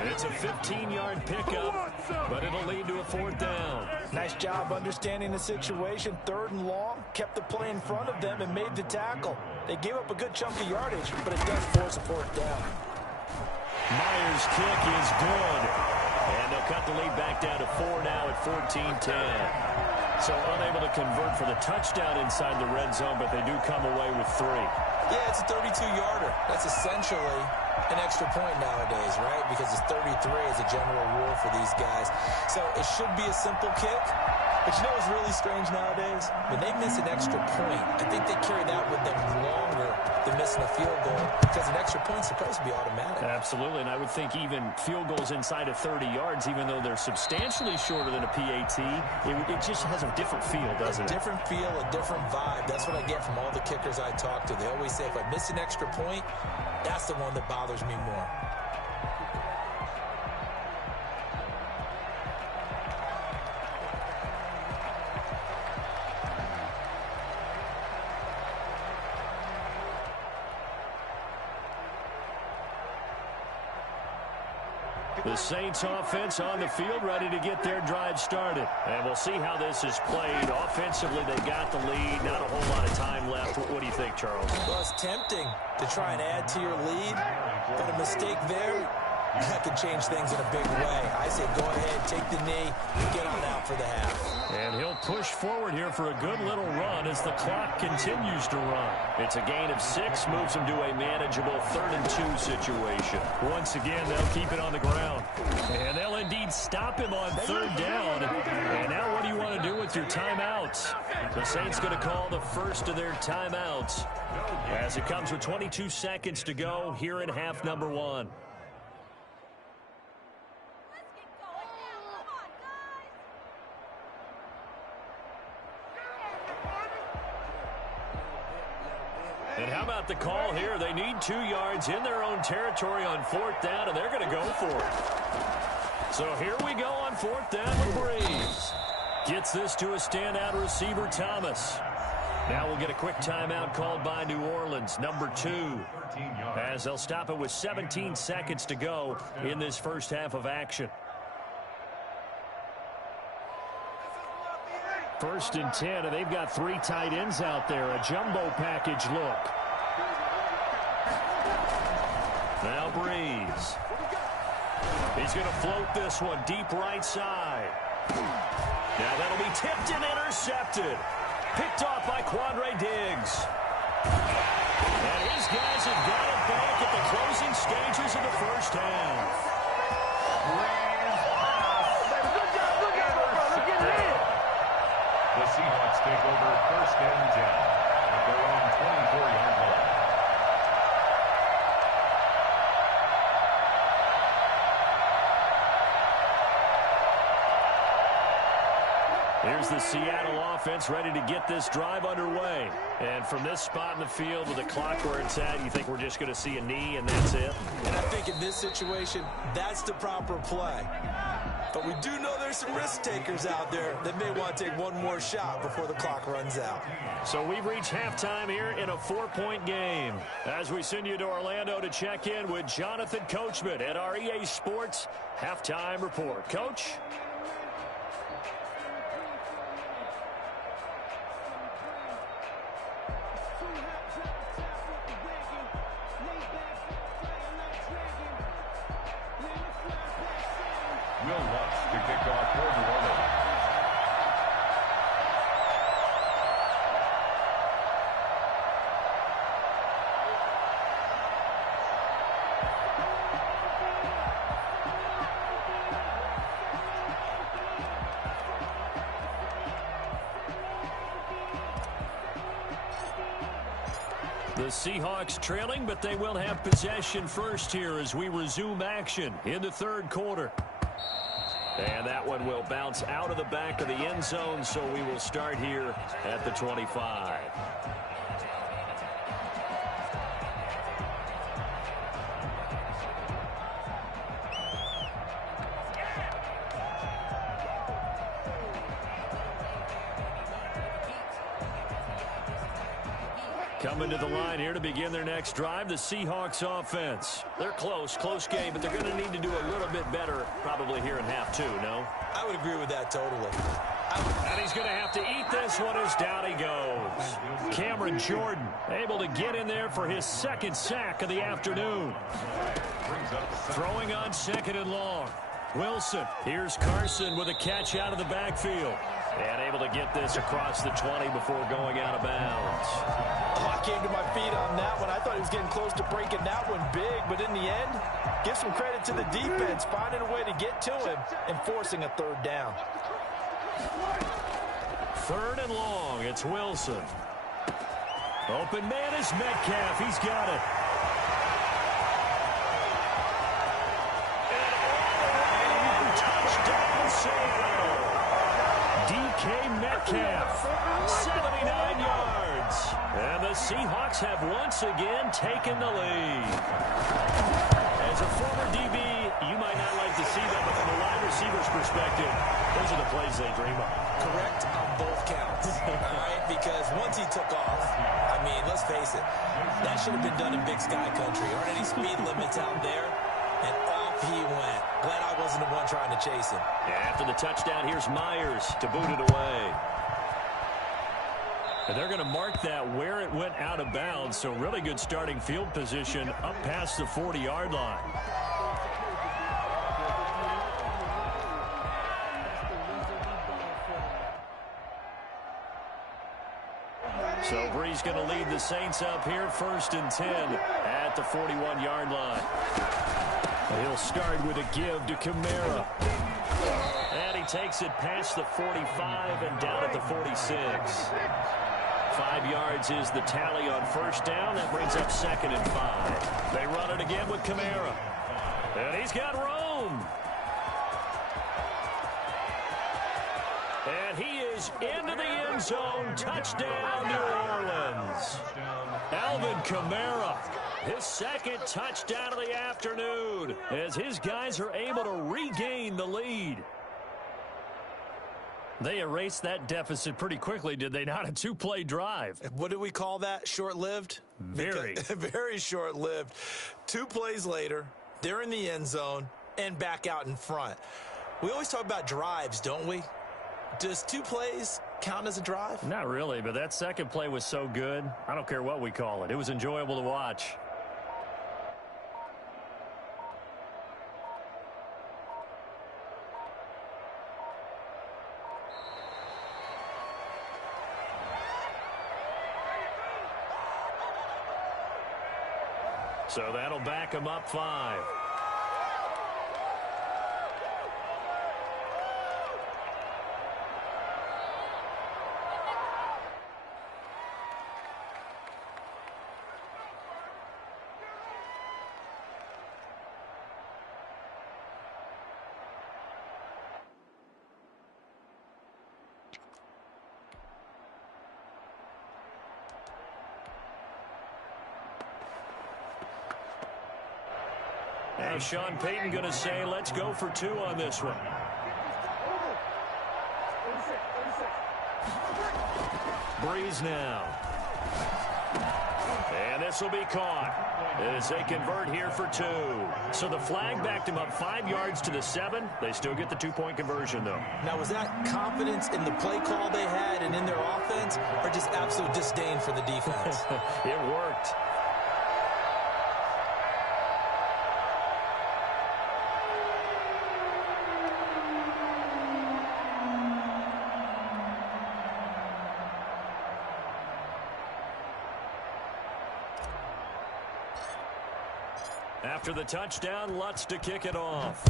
And it's a 15-yard pickup but it'll lead to a 4th down. Nice job understanding the situation. 3rd and long, kept the play in front of them and made the tackle. They gave up a good chunk of yardage, but it does force a 4th down. Myers' kick is good. And they'll cut the lead back down to 4 now at 14-10. So unable to convert for the touchdown inside the red zone, but they do come away with 3. Yeah, it's a 32-yarder. That's essentially an extra point nowadays, right? Because it's 33 as a general rule for these guys. So it should be a simple kick. But you know what's really strange nowadays? When they miss an extra point, I think they carry that with them longer than missing a field goal because an extra point's supposed to be automatic. Absolutely, and I would think even field goals inside of 30 yards, even though they're substantially shorter than a PAT, it just has a different feel, doesn't it? A different feel, a different vibe. That's what I get from all the kickers I talk to. They always say if I miss an extra point, that's the one that bothers me more. The Saints offense on the field ready to get their drive started. And we'll see how this is played. Offensively, they got the lead. Not a whole lot of time left. What do you think, Charles? Well, it's tempting to try and add to your lead, but a mistake there, that can change things in a big way. I say go ahead, take the knee, get on out for the half. And he'll push forward here for a good little run as the clock continues to run. It's a gain of 6, moves him to a manageable 3rd and 2 situation. Once again, they'll keep it on the ground. And they'll indeed stop him on 3rd down. And now what do you want to do with your timeouts? The Saints going to call the first of their timeouts as it comes with 22 seconds to go here in half number 1. And how about the call here? They need 2 yards in their own territory on 4th down, and they're going to go for it. So here we go on 4th down with Breeze. Gets this to a standout receiver, Thomas. Now we'll get a quick timeout called by New Orleans, number 2, as they'll stop it with 17 seconds to go in this first half of action. 1st and 10, and they've got 3 tight ends out there. A jumbo package look. Now Breeze. He's going to float this one deep right side. Now that'll be tipped and intercepted. Picked off by Quandre Diggs. And his guys have got it back at the closing stages of the first half. The Seahawks take over 1st and 10 at their own 24-yard line. Here's the Seattle offense ready to get this drive underway. And from this spot in the field with the clock where it's at, you think we're just going to see a knee and that's it? And I think in this situation, that's the proper play. But we do know there's some risk takers out there that may want to take one more shot before the clock runs out. So we've reached halftime here in a 4-point game. As we send you to Orlando to check in with Jonathan Coachman at our EA Sports Halftime Report. Coach? Will Lutz to kick off for New Orleans. The Seahawks trailing, but they will have possession first here as we resume action in the 3rd quarter. And that one will bounce out of the back of the end zone, so we will start here at the 25. Coming to the line here to begin their next drive, the Seahawks offense. They're close game, but they're going to need to do a little bit better probably here in half two, no? I would agree with that totally. And he's going to have to eat this one as down he goes. Cameron Jordan able to get in there for his second sack of the afternoon. Throwing on 2nd and long. Wilson. Here's Carson with a catch out of the backfield. And able to get this across the 20 before going out of bounds. Oh, I came to my feet on that one. I thought he was getting close to breaking that one big, but in the end, give some credit to the defense, finding a way to get to him and forcing a 3rd down. 3rd and long. It's Wilson. Open man is Metcalf. He's got it. And touchdown Seattle. DK Metcalf, 79 yards. And the Seahawks have once again taken the lead. As a former DB, you might not like to see that, but from a wide receiver's perspective, those are the plays they dream of. Correct on both counts, all right? Because once he took off, I mean, let's face it, that should have been done in Big Sky Country. Aren't any speed limits out there? And off he went. Glad I wasn't the one trying to chase him. Yeah, after the touchdown, here's Myers to boot it away. And they're going to mark that where it went out of bounds, so really good starting field position up past the 40-yard line. So Bree's going to lead the Saints up here, 1st and 10 at the 41-yard line. He'll start with a give to Kamara. And he takes it past the 45 and down at the 46. 5 yards is the tally on 1st down. That brings up 2nd and 5. They run it again with Kamara. And he's got Rome. And he is into the end zone. Touchdown, New Orleans. Alvin Kamara, his 2nd touchdown of the afternoon, as his guys are able to regain the lead. They erased that deficit pretty quickly, did they not? A 2-play drive. What do we call that? Short-lived? Very. Very short-lived. 2 plays later, they're in the end zone and back out in front. We always talk about drives, don't we? Does 2 plays count as a drive? Not really, but that 2nd play was so good. I don't care what we call it. It was enjoyable to watch. So that'll back him up 5. Now Sean Payton going to say, let's go for 2 on this one. Breeze now. And this will be caught as they convert here for 2. So the flag backed him up 5 yards to the 7. They still get the 2-point conversion, though. Now, was that confidence in the play call they had and in their offense, or just absolute disdain for the defense? It worked. After the touchdown, Lutz to kick it off.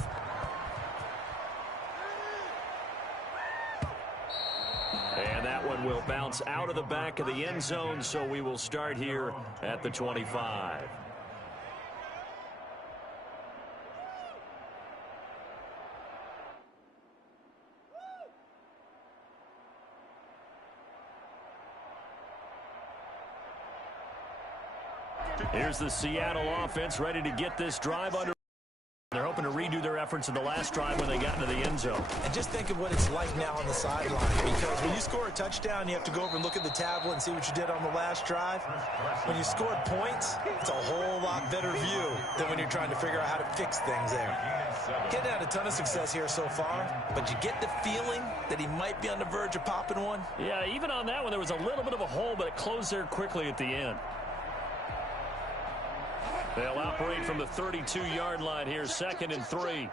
And that one will bounce out of the back of the end zone, so we will start here at the 25. Here's the Seattle offense ready to get this drive under. They're hoping to read redo their efforts in the last drive when they got into the end zone. And just think of what it's like now on the sideline, because when you score a touchdown, you have to go over and look at the tablet and see what you did on the last drive. When you scored points, it's a whole lot better view than when you're trying to figure out how to fix things there. Getting had a ton of success here so far, but you get the feeling that he might be on the verge of popping one. Yeah, even on that one, there was a little bit of a hole, but it closed there quickly at the end. They'll operate from the 32-yard line here, 2nd and 3.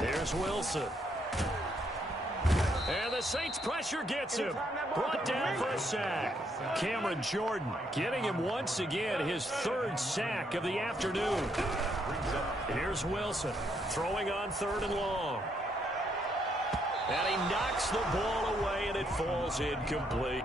Here's Wilson. And the Saints pressure gets him. Brought down for a sack. Cameron Jordan getting him once again, his 3rd sack of the afternoon. Here's Wilson throwing on 3rd and long. And he knocks the ball away, and it falls incomplete.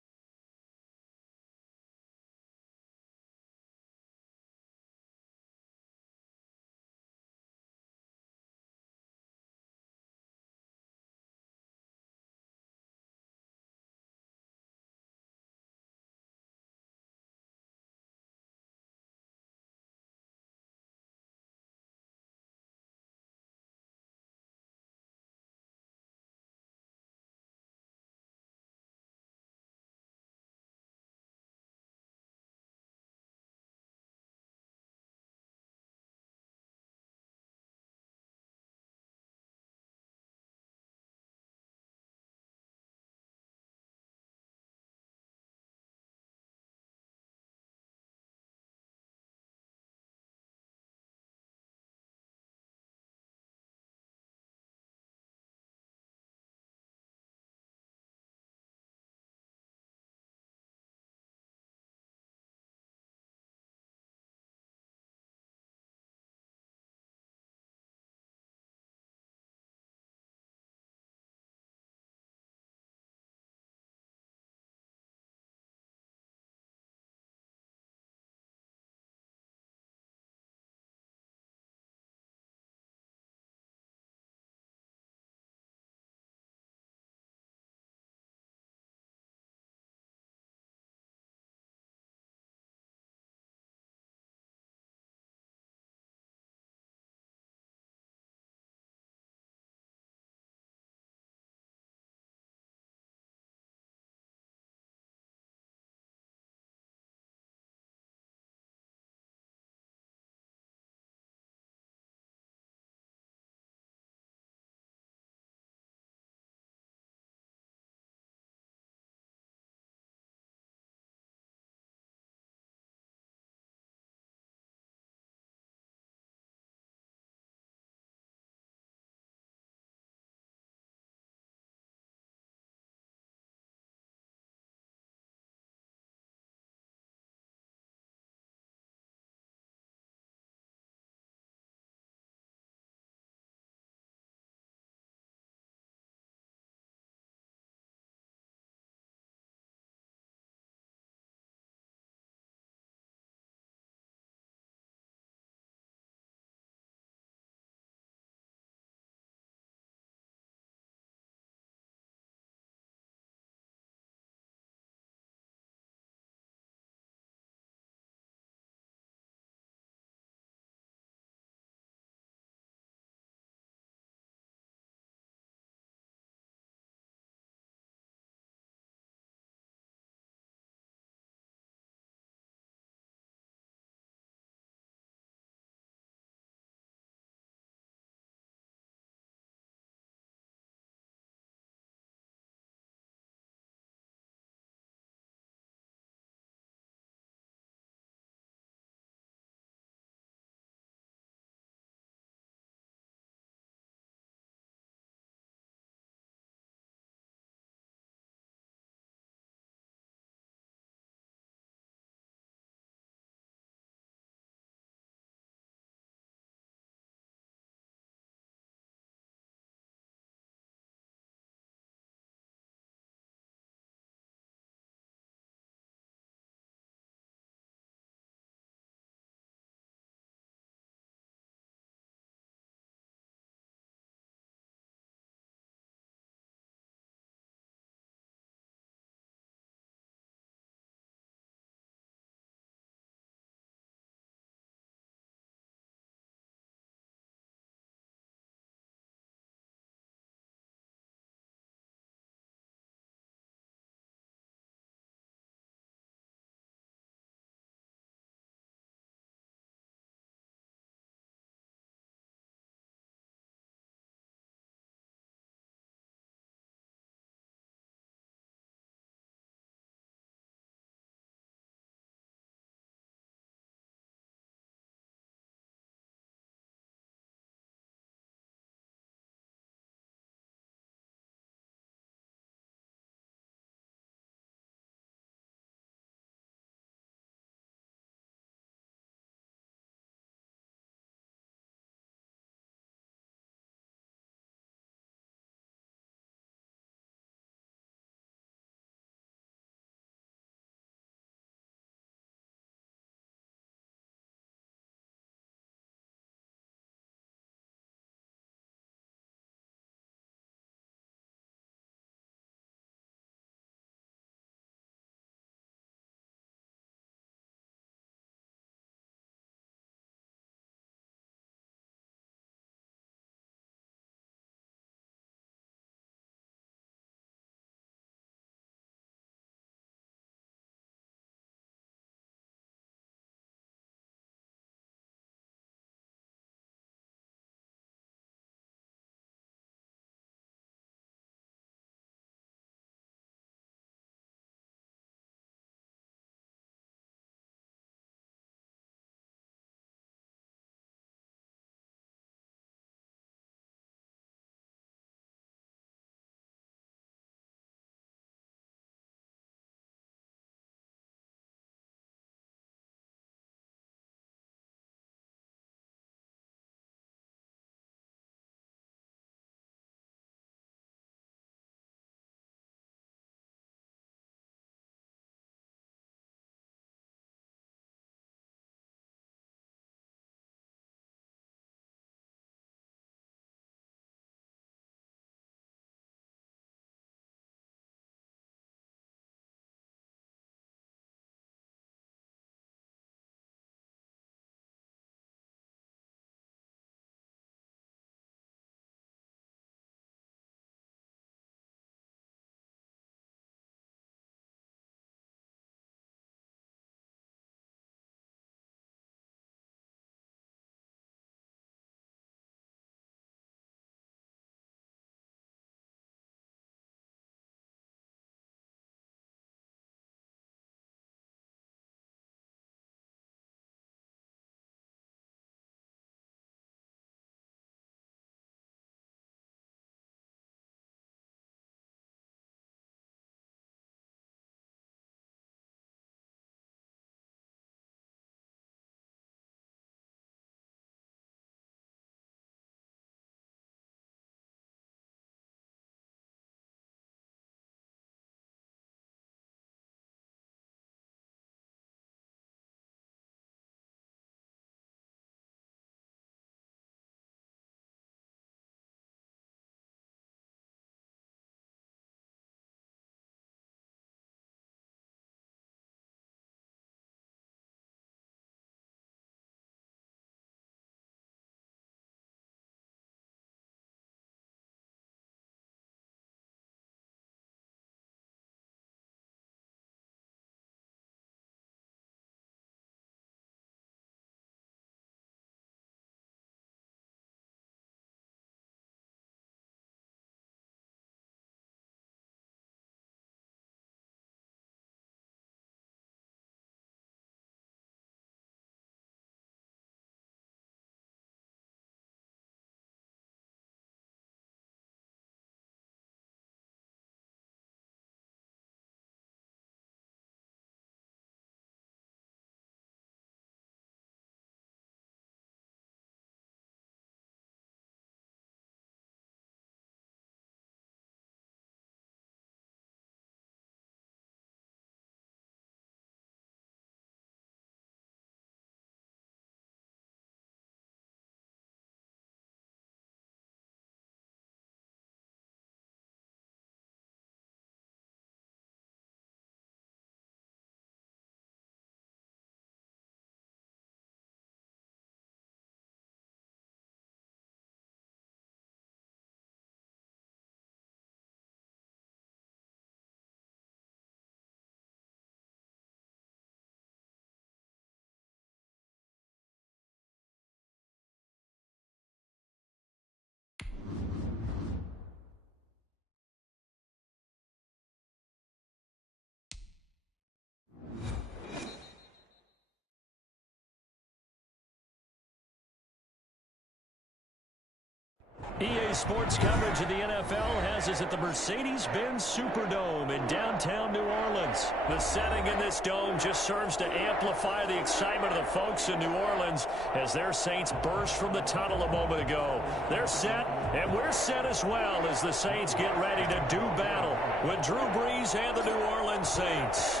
EA Sports coverage of the NFL has us at the Mercedes-Benz Superdome in downtown New Orleans. The setting in this dome just serves to amplify the excitement of the folks in New Orleans as their Saints burst from the tunnel a moment ago. They're set, and we're set as well as the Saints get ready to do battle with Drew Brees and the New Orleans Saints.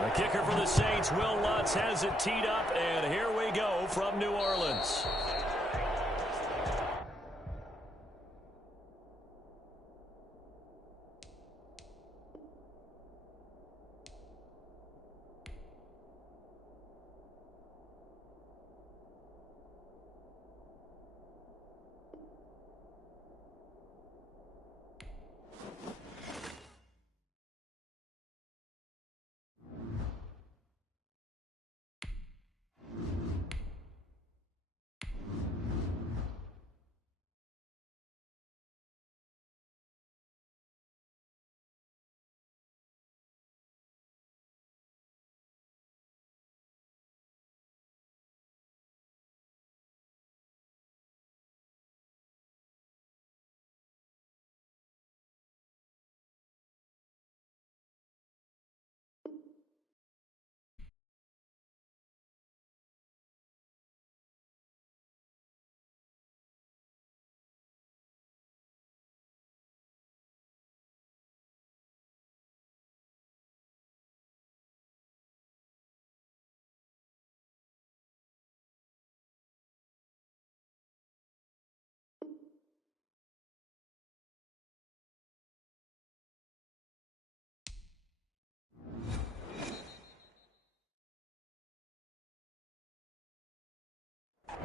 The kicker for the Saints, Will Lutz, has it teed up, and here we go from New Orleans.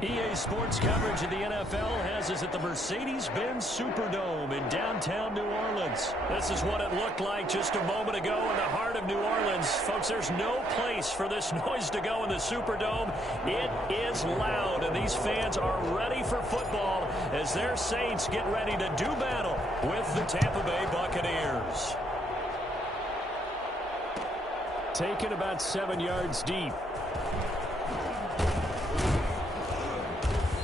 EA Sports coverage of the NFL has us at the Mercedes-Benz Superdome in downtown New Orleans. This is what it looked like just a moment ago in the heart of New Orleans. Folks, there's no place for this noise to go in the Superdome. It is loud, and these fans are ready for football as their Saints get ready to do battle with the Tampa Bay Buccaneers. Taken about 7 yards deep.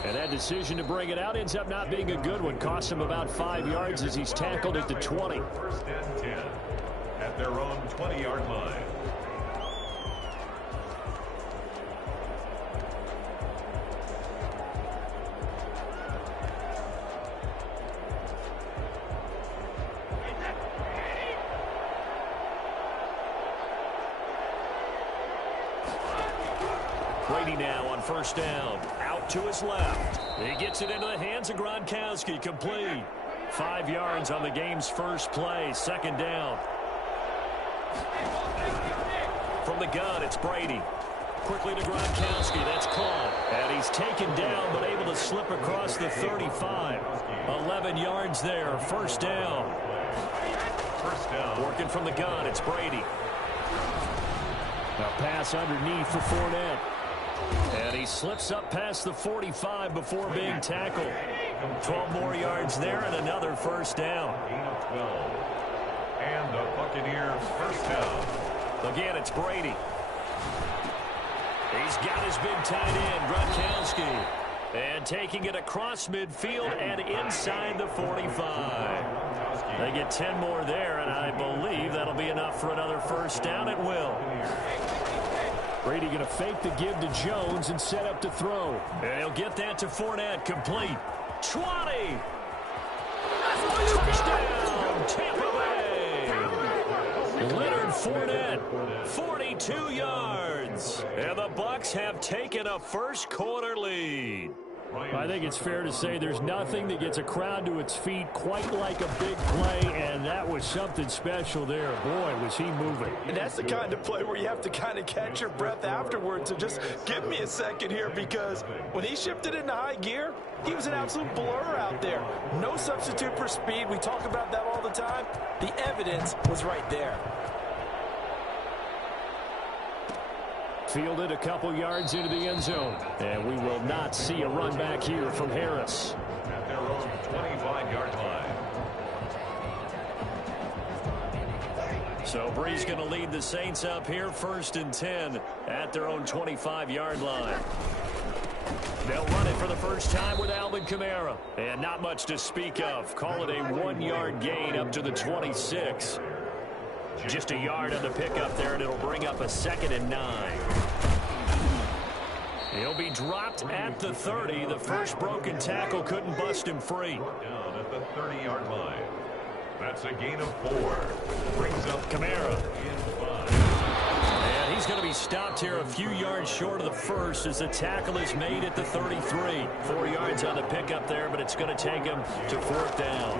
And that decision to bring it out ends up not being a good one. Costs him about 5 yards as he's tackled at the 20. First and 10 at their own 20-yard line. Brady now on first down. Out to his left. He gets it into the hands of Gronkowski. Complete. 5 yards on the game's first play. Second down. From the gun, it's Brady. Quickly to Gronkowski. That's caught. And he's taken down but able to slip across the 35. 11 yards there. First down. First down. Working from the gun, it's Brady. A pass underneath for Fournette. And he slips up past the 45 before being tackled. 12 more yards there and another first down. Gain of 12. And the Buccaneers first down. Again, it's Brady. He's got his big tight end, Gronkowski. And taking it across midfield and inside the 45. They get 10 more there, and I believe that'll be enough for another first down. It will. Brady going to fake the give to Jones and set up to throw. And he'll get that to Fournette. Complete. 20. Touchdown, Tampa Bay. Leonard Fournette, 42 yards. And the Bucs have taken a first-quarter lead. I think it's fair to say there's nothing that gets a crowd to its feet quite like a big play, and that was something special there. Boy, was he moving. And that's the kind of play where you have to kind of catch your breath afterwards. So just give me a second here, because when he shifted into high gear, he was an absolute blur out there. No substitute for speed. We talk about that all the time. The evidence was right there. Fielded a couple yards into the end zone. And we will not see a run back here from Harris. At their own 25-yard line. So Brees going to lead the Saints up here, 1st and 10 at their own 25-yard line. They'll run it for the first time with Alvin Kamara. And not much to speak of. Call it a 1-yard gain up to the 26. Just a yard on the pickup there, and it'll bring up a 2nd and 9. He'll be dropped at the 30. The first broken tackle couldn't bust him free. Down at the 30-yard line. That's a gain of 4. Brings up Kamara. in 5. And he's going to be stopped here a few yards short of the first as the tackle is made at the 33. 4 yards on the pickup there, but it's going to take him to 4th down.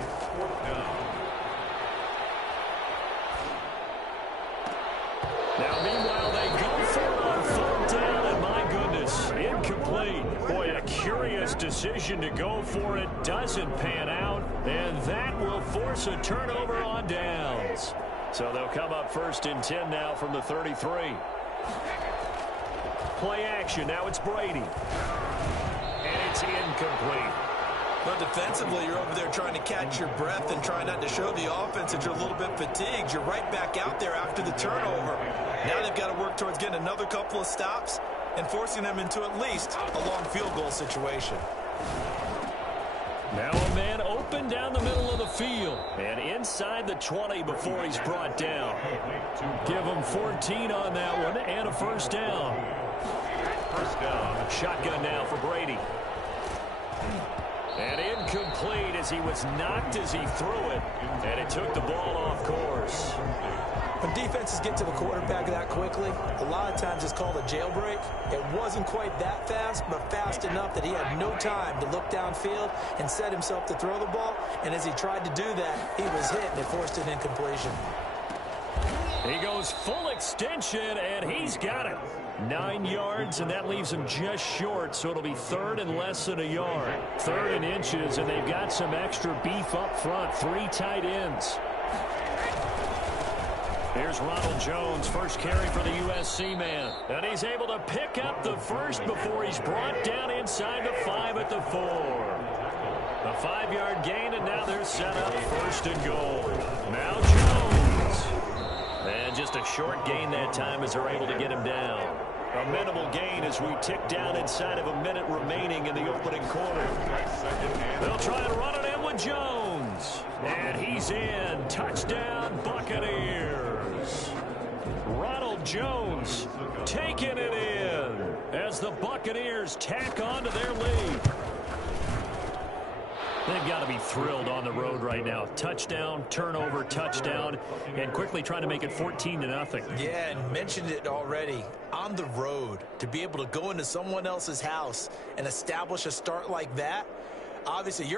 Now, meanwhile, they go for it on 4th down, and my goodness, incomplete. Boy, a curious decision to go for it. Doesn't pan out, and that will force a turnover on downs. So they'll come up 1st and 10 now from the 33. Play action. Now it's Brady. And it's incomplete. But defensively, you're over there trying to catch your breath and try not to show the offense that you're a little bit fatigued. You're right back out there after the turnover. Now they've got to work towards getting another couple of stops and forcing them into at least a long field goal situation. Now a man open down the middle of the field and inside the 20 before he's brought down. Give him 14 on that one and a 1st down. 1st down. Shotgun now for Brady. And incomplete as he was knocked as he threw it, and it took the ball off course. When defenses get to the quarterback that quickly, a lot of times it's called a jailbreak. It wasn't quite that fast, but fast enough that he had no time to look downfield and set himself to throw the ball. And as he tried to do that, he was hit, and it forced an incompletion. He goes full extension, and he's got it. 9 yards, and that leaves him just short, so it'll be 3rd and less than a yard. 3rd and inches, and they've got some extra beef up front. 3 tight ends. Here's Ronald Jones, first carry for the USC man. And he's able to pick up the first before he's brought down inside the 5 at the 4. A 5-yard gain, and now they're set up 1st and goal. Now Jones. And just a short gain that time as they're able to get him down. A minimal gain as we tick down inside of a minute remaining in the opening quarter. They'll try and run it in with Jones. And he's in. Touchdown, Buccaneers. Ronald Jones taking it in as the Buccaneers tack on to their lead. They've got to be thrilled on the road right now. Touchdown, turnover, touchdown, and quickly trying to make it 14-0. Yeah, and mentioned it already. On the road, to be able to go into someone else's house and establish a start like that, obviously you're